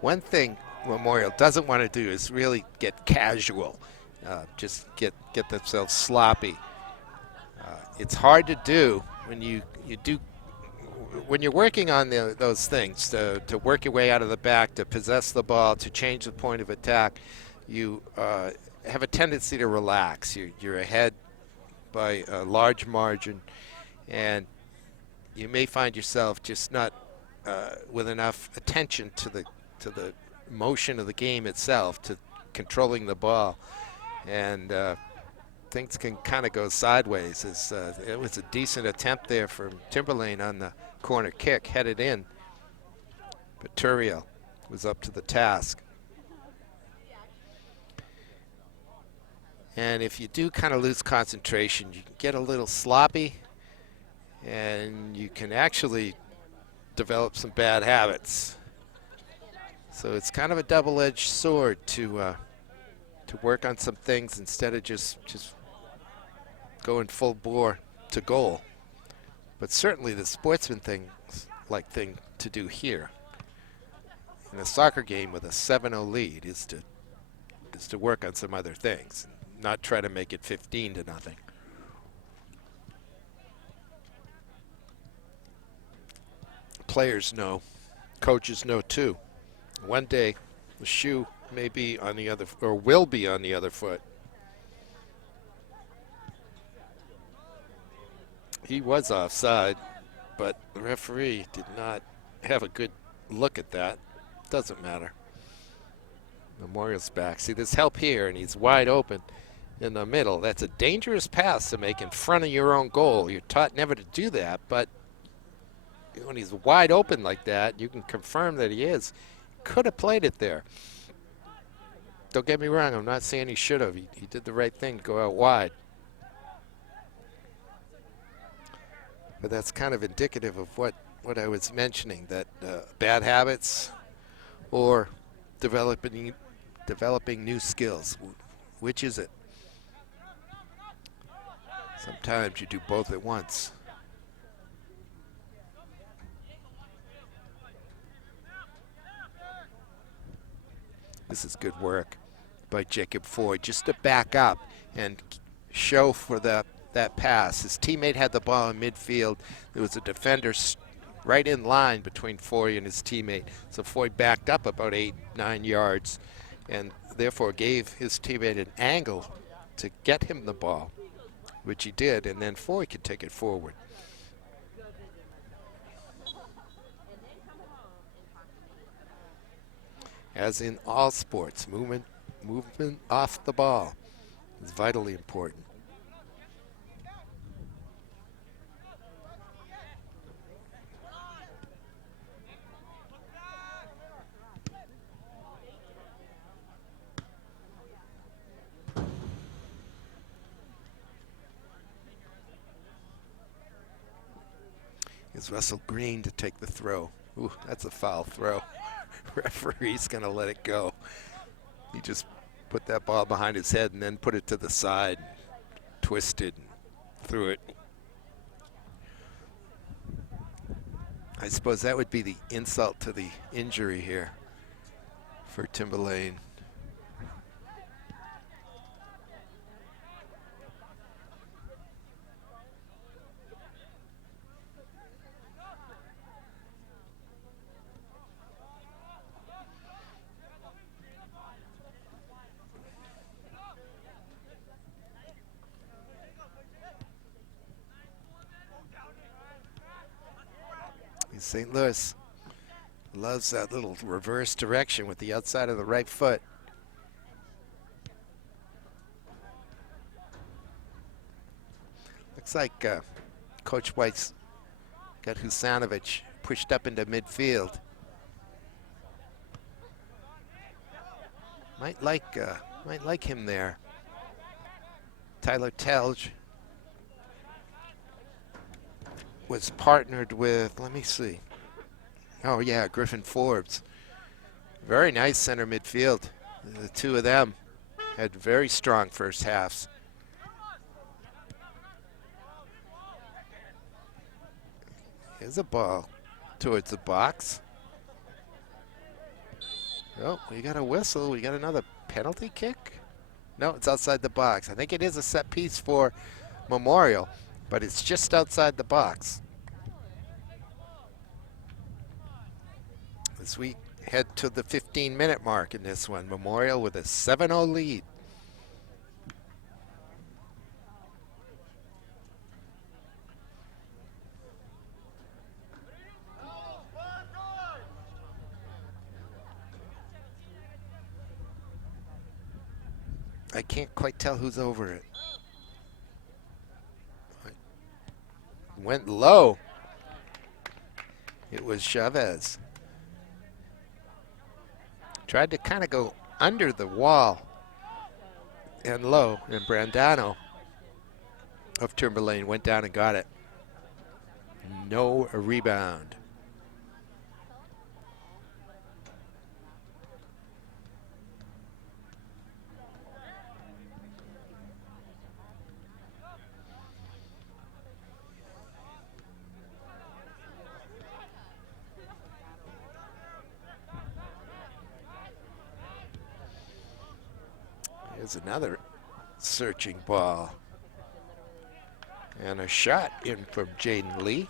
One thing Memorial doesn't want to do is really get casual, just get themselves sloppy. It's hard to do when when you're working on those things, to work your way out of the back, to possess the ball, to change the point of attack. You have a tendency to relax. You're ahead by a large margin, and you may find yourself just not with enough attention to the motion of the game itself, to controlling the ball, and things can kind of go sideways. It was a decent attempt there from Timberlane on the corner kick, headed in, but Turiel was up to the task. And if you do kind of lose concentration, you can get a little sloppy, and you can actually develop some bad habits. So it's kind of a double-edged sword to work on some things instead of just going full bore to goal. But certainly the sportsman thing to do here in a soccer game with a 7-0 lead is to work on some other things, not try to make it 15-0. Players know, coaches know too. One day the shoe may be on the other, or will be on the other foot. He was offside, but the referee did not have a good look at that. Doesn't matter. Memorial's back. See, there's help here, and he's wide open in the middle. That's a dangerous pass to make in front of your own goal. You're taught never to do that, but when he's wide open like that, you can confirm that he is. Could have played it there. Don't get me wrong, I'm not saying he should have. He did the right thing to go out wide. But that's kind of indicative of what I was mentioning, that bad habits or developing developing new skills. Which is it? Sometimes you do both at once. This is good work by Jacob Ford, just to back up and show for that pass. His teammate had the ball in midfield. There was a defender right in line between Foy and his teammate. So Foy backed up about 8-9 yards and therefore gave his teammate an angle to get him the ball, which he did, and then Foy could take it forward. As in all sports, movement off the ball is vitally important. Is Russell Green to take the throw. Ooh, that's a foul throw. Referee's gonna let it go. He just put that ball behind his head and then put it to the side, twisted, threw it. I suppose that would be the insult to the injury here for Timberlane. St. Louis loves that little reverse direction with the outside of the right foot. Looks like Coach White's got Husanovic pushed up into midfield. Might like him there. Tyler Telge was partnered with, let me see. Oh yeah, Griffin Forbes. Very nice center midfield. The two of them had very strong first halves. Here's a ball towards the box. Oh, we got a whistle. We got another penalty kick? No, it's outside the box. I think it is a set piece for Memorial, but it's just outside the box. As we head to the 15-minute mark in this one, Memorial with a 7-0 lead. I can't quite tell who's over it. Went low. It was Chavez. Tried to kind of go under the wall and low, and Brandano of Timberlane went down and got it. No rebound. Here's another searching ball. And a shot in from Jaden Lee.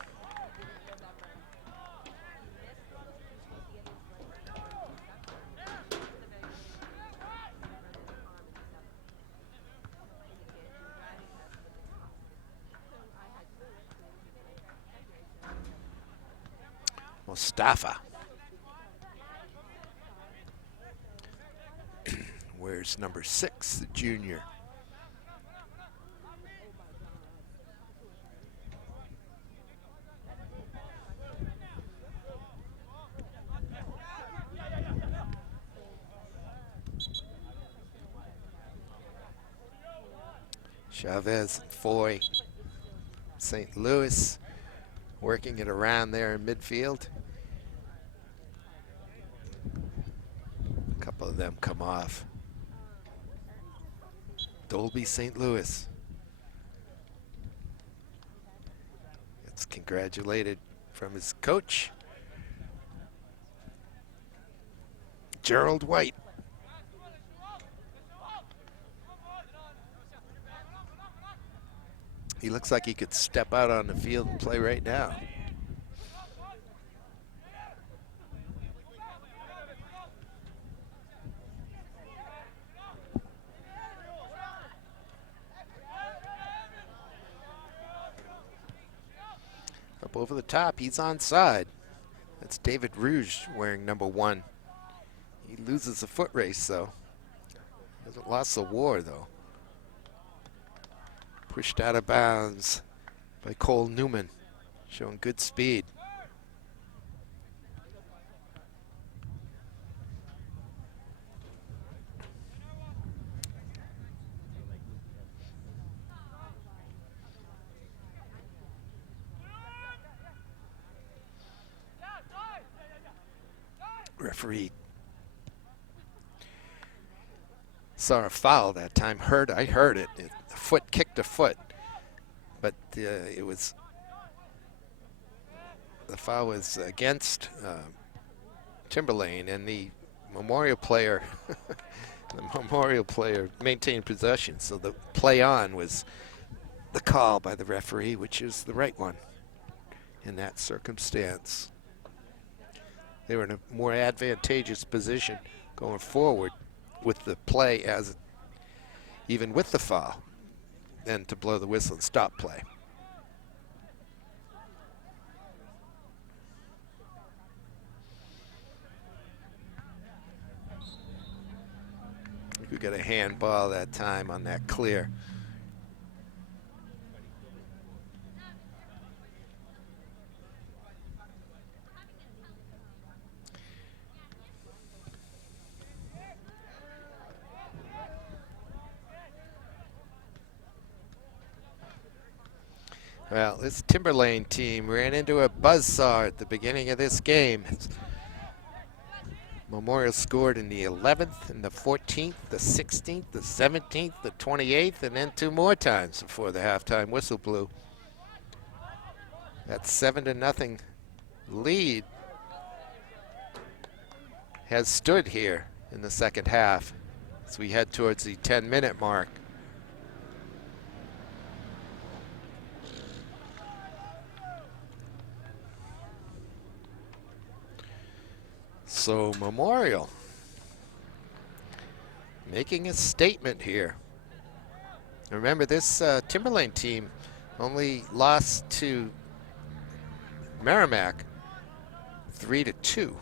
Mustafa. Where's number 6, the junior? Chavez and Foy. St. Louis working it around there in midfield. couple of them come off. Dolby St. Louis gets congratulated from his coach, Gerald White. He looks like he could step out on the field and play right now. Up over the top, he's onside. That's David Rouge wearing number 1. He loses the foot race, though. Hasn't lost the war, though. Pushed out of bounds by Cole Newman, showing good speed. Referee saw a foul that time. I heard it. A foot kicked a foot, but it was the foul was against Timberlane, and the Memorial player maintained possession. So the play on was the call by the referee, which is the right one in that circumstance. They were in a more advantageous position going forward with the play as even with the foul than to blow the whistle and stop play. We got a handball that time on that clear. Well, this Timberlane team ran into a buzzsaw at the beginning of this game. Memorial scored in the 11th, and the 14th, the 16th, the 17th, the 28th, and then 2 more times before the halftime whistle blew. That 7-0 lead has stood here in the second half as we head towards the 10-minute mark. So Memorial making a statement here. Remember, this Timberlane team only lost to Merrimack 3-2.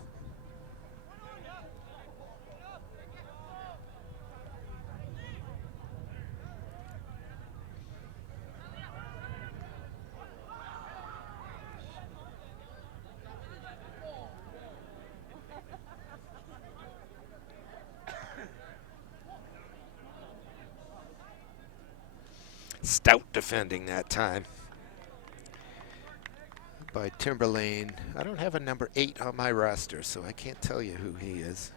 Stout defending that time by Timberlane. I don't have a number 8 on my roster, so I can't tell you who he is.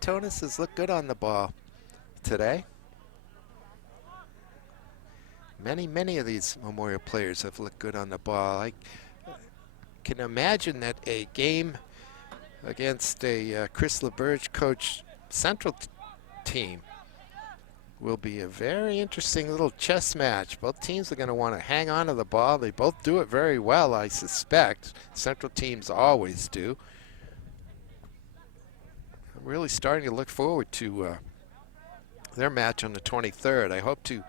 Tonus has looked good on the ball today. Many of these Memorial players have looked good on the ball. I can imagine that a game against a Chris LeBurge coach Central team will be a very interesting little chess match. Both teams are going to want to hang on to the ball. They both do it very well, I suspect. Central teams always do. I'm really starting to look forward to their match on the 23rd. I hope to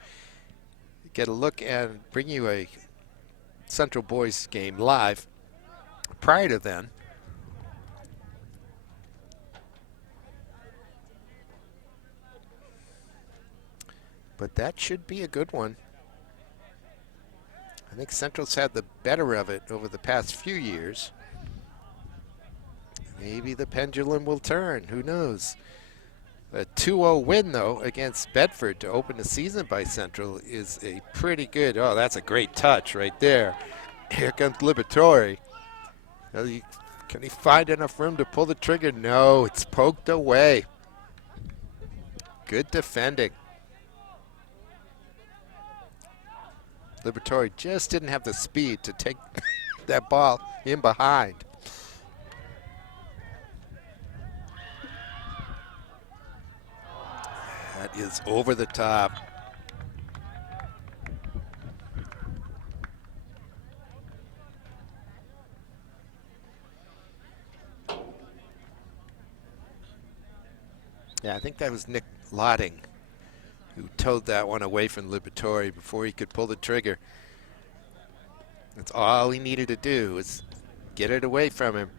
get a look and bring you a Central boys game live prior to then. but that should be a good one. I think Central's had the better of it over the past few years. Maybe the pendulum will turn. Who knows? A 2-0 win, though, against Bedford to open the season by Central is a pretty good. Oh, that's a great touch right there. Here comes Liberatore. Can he find enough room to pull the trigger? No, it's poked away. Good defending. Liberatore just didn't have the speed to take that ball in behind. That is over the top. Yeah, I think that was Nick Lotting who towed that one away from Liberatore before he could pull the trigger. That's all he needed to do was get it away from him.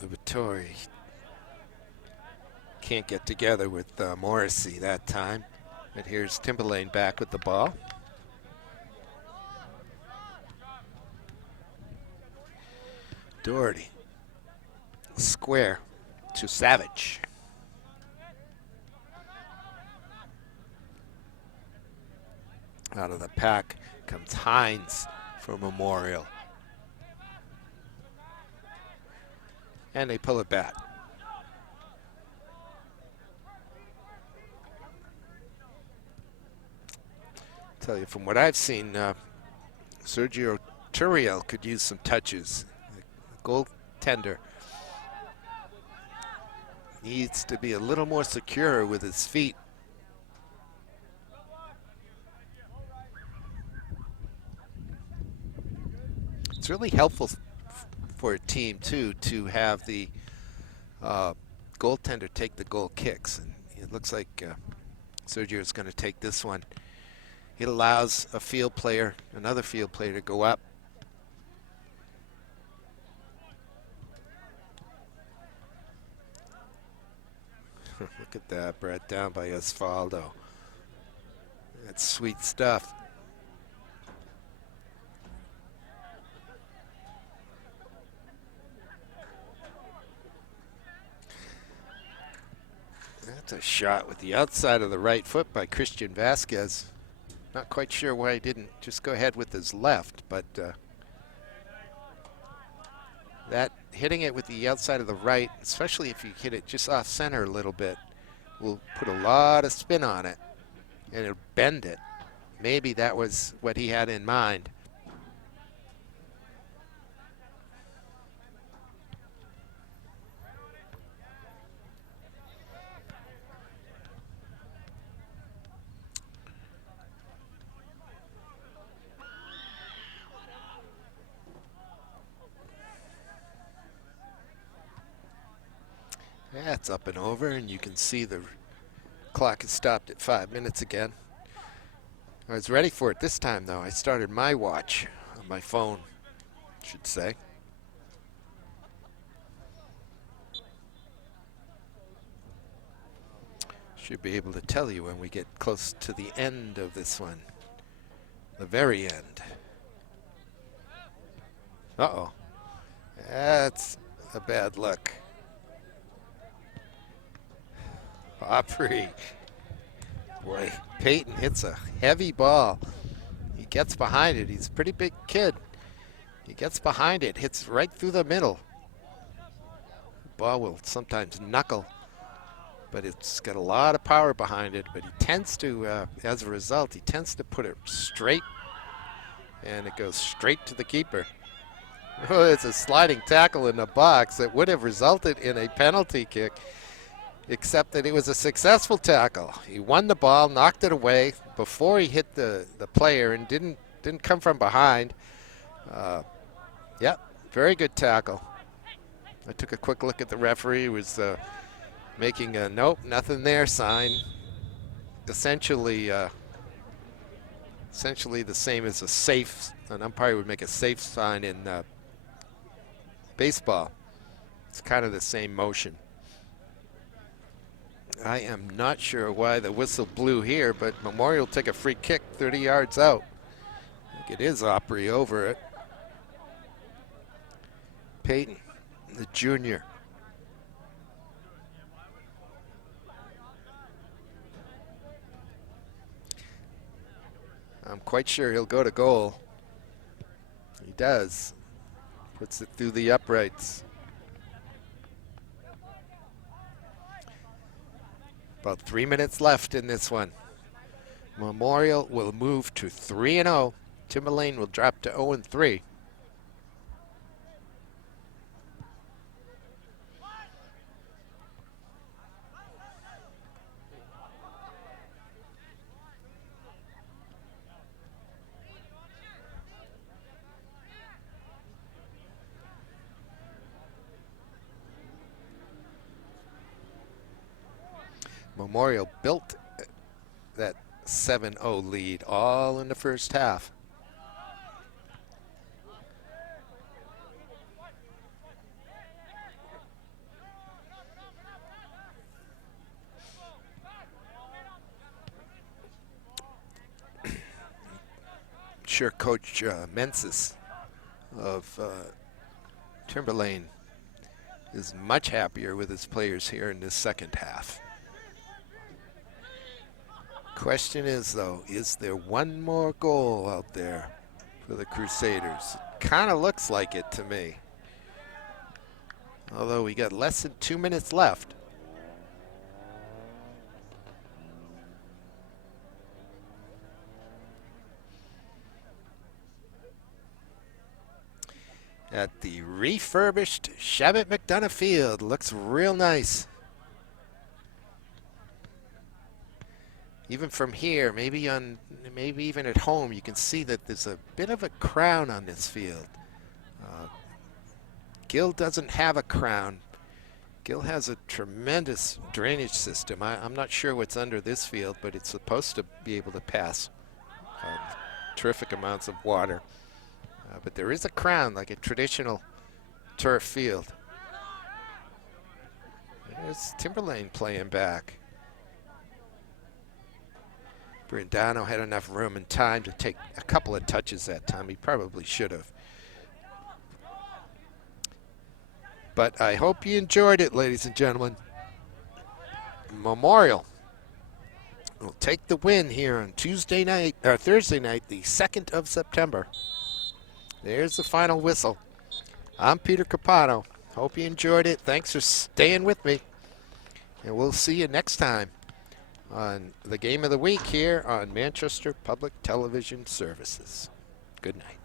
Liberatore can't get together with Morrissey that time. And here's Timberlane back with the ball. Doherty. Square to Savage. Out of the pack comes Hines for Memorial. And they pull it back. Tell you, from what I've seen, Sergio Turiel could use some touches. The goaltender needs to be a little more secure with his feet. It's really helpful for a team, too, to have the goaltender take the goal kicks. And it looks like Sergio is going to take this one. It allows a field player, another field player, to go up. Look at that, brought down by Osvaldo. That's sweet stuff. That's a shot with the outside of the right foot by Christian Vasquez. Not quite sure why he didn't just go ahead with his left, but that hitting it with the outside of the right, especially if you hit it just off center a little bit, will put a lot of spin on it and it'll bend it. Maybe that was what he had in mind. That's up and over, and you can see the clock has stopped at 5 minutes again. I was ready for it this time, though. I started my watch on my phone, I should say. Should be able to tell you when we get close to the end of this one. The very end. Uh-oh. That's a bad look. Opry. Boy, Peyton hits a heavy ball. He gets behind it. He's a pretty big kid. He gets behind it, hits right through the middle. The ball will sometimes knuckle, but it's got a lot of power behind it. But he tends to, as a result, he tends to put it straight, and it goes straight to the keeper. Oh, it's a sliding tackle in the box that would have resulted in a penalty kick, except that it was a successful tackle. He won the ball, knocked it away before he hit the player, and didn't come from behind. Yep, very good tackle. I took a quick look at the referee. It was making a nope, nothing there sign. Essentially the same as a safe. An umpire would make a safe sign in baseball. It's kind of the same motion. I am not sure why the whistle blew here, but Memorial take a free kick 30 yards out. I think it is Opry over it. Peyton, the junior. I'm quite sure he'll go to goal. He does. Puts it through the uprights. About 3 minutes left in this one. Memorial will move to 3-0. Timberlane will drop to 0-3. Memorial built that 7-0 lead all in the first half. Sure, Coach Mensis of Timberlane is much happier with his players here in this second half. Question is, though, is there one more goal out there for the Crusaders? Kind of looks like it to me. Although we got less than 2 minutes left. At the refurbished Shabbat McDonough Field. Looks real nice. Even from here, maybe even at home, you can see that there's a bit of a crown on this field. Gill doesn't have a crown. Gill has a tremendous drainage system. I'm not sure what's under this field, but it's supposed to be able to pass terrific amounts of water. But there is a crown, like a traditional turf field. There's Timberlane playing back. Brindano had enough room and time to take a couple of touches that time. He probably should have. But I hope you enjoyed it, ladies and gentlemen. Memorial will take the win here on Thursday night, the 2nd of September. There's the final whistle. I'm Peter Capano. Hope you enjoyed it. Thanks for staying with me. And we'll see you next time on the Game of the Week here on Manchester Public Television Services. Good night.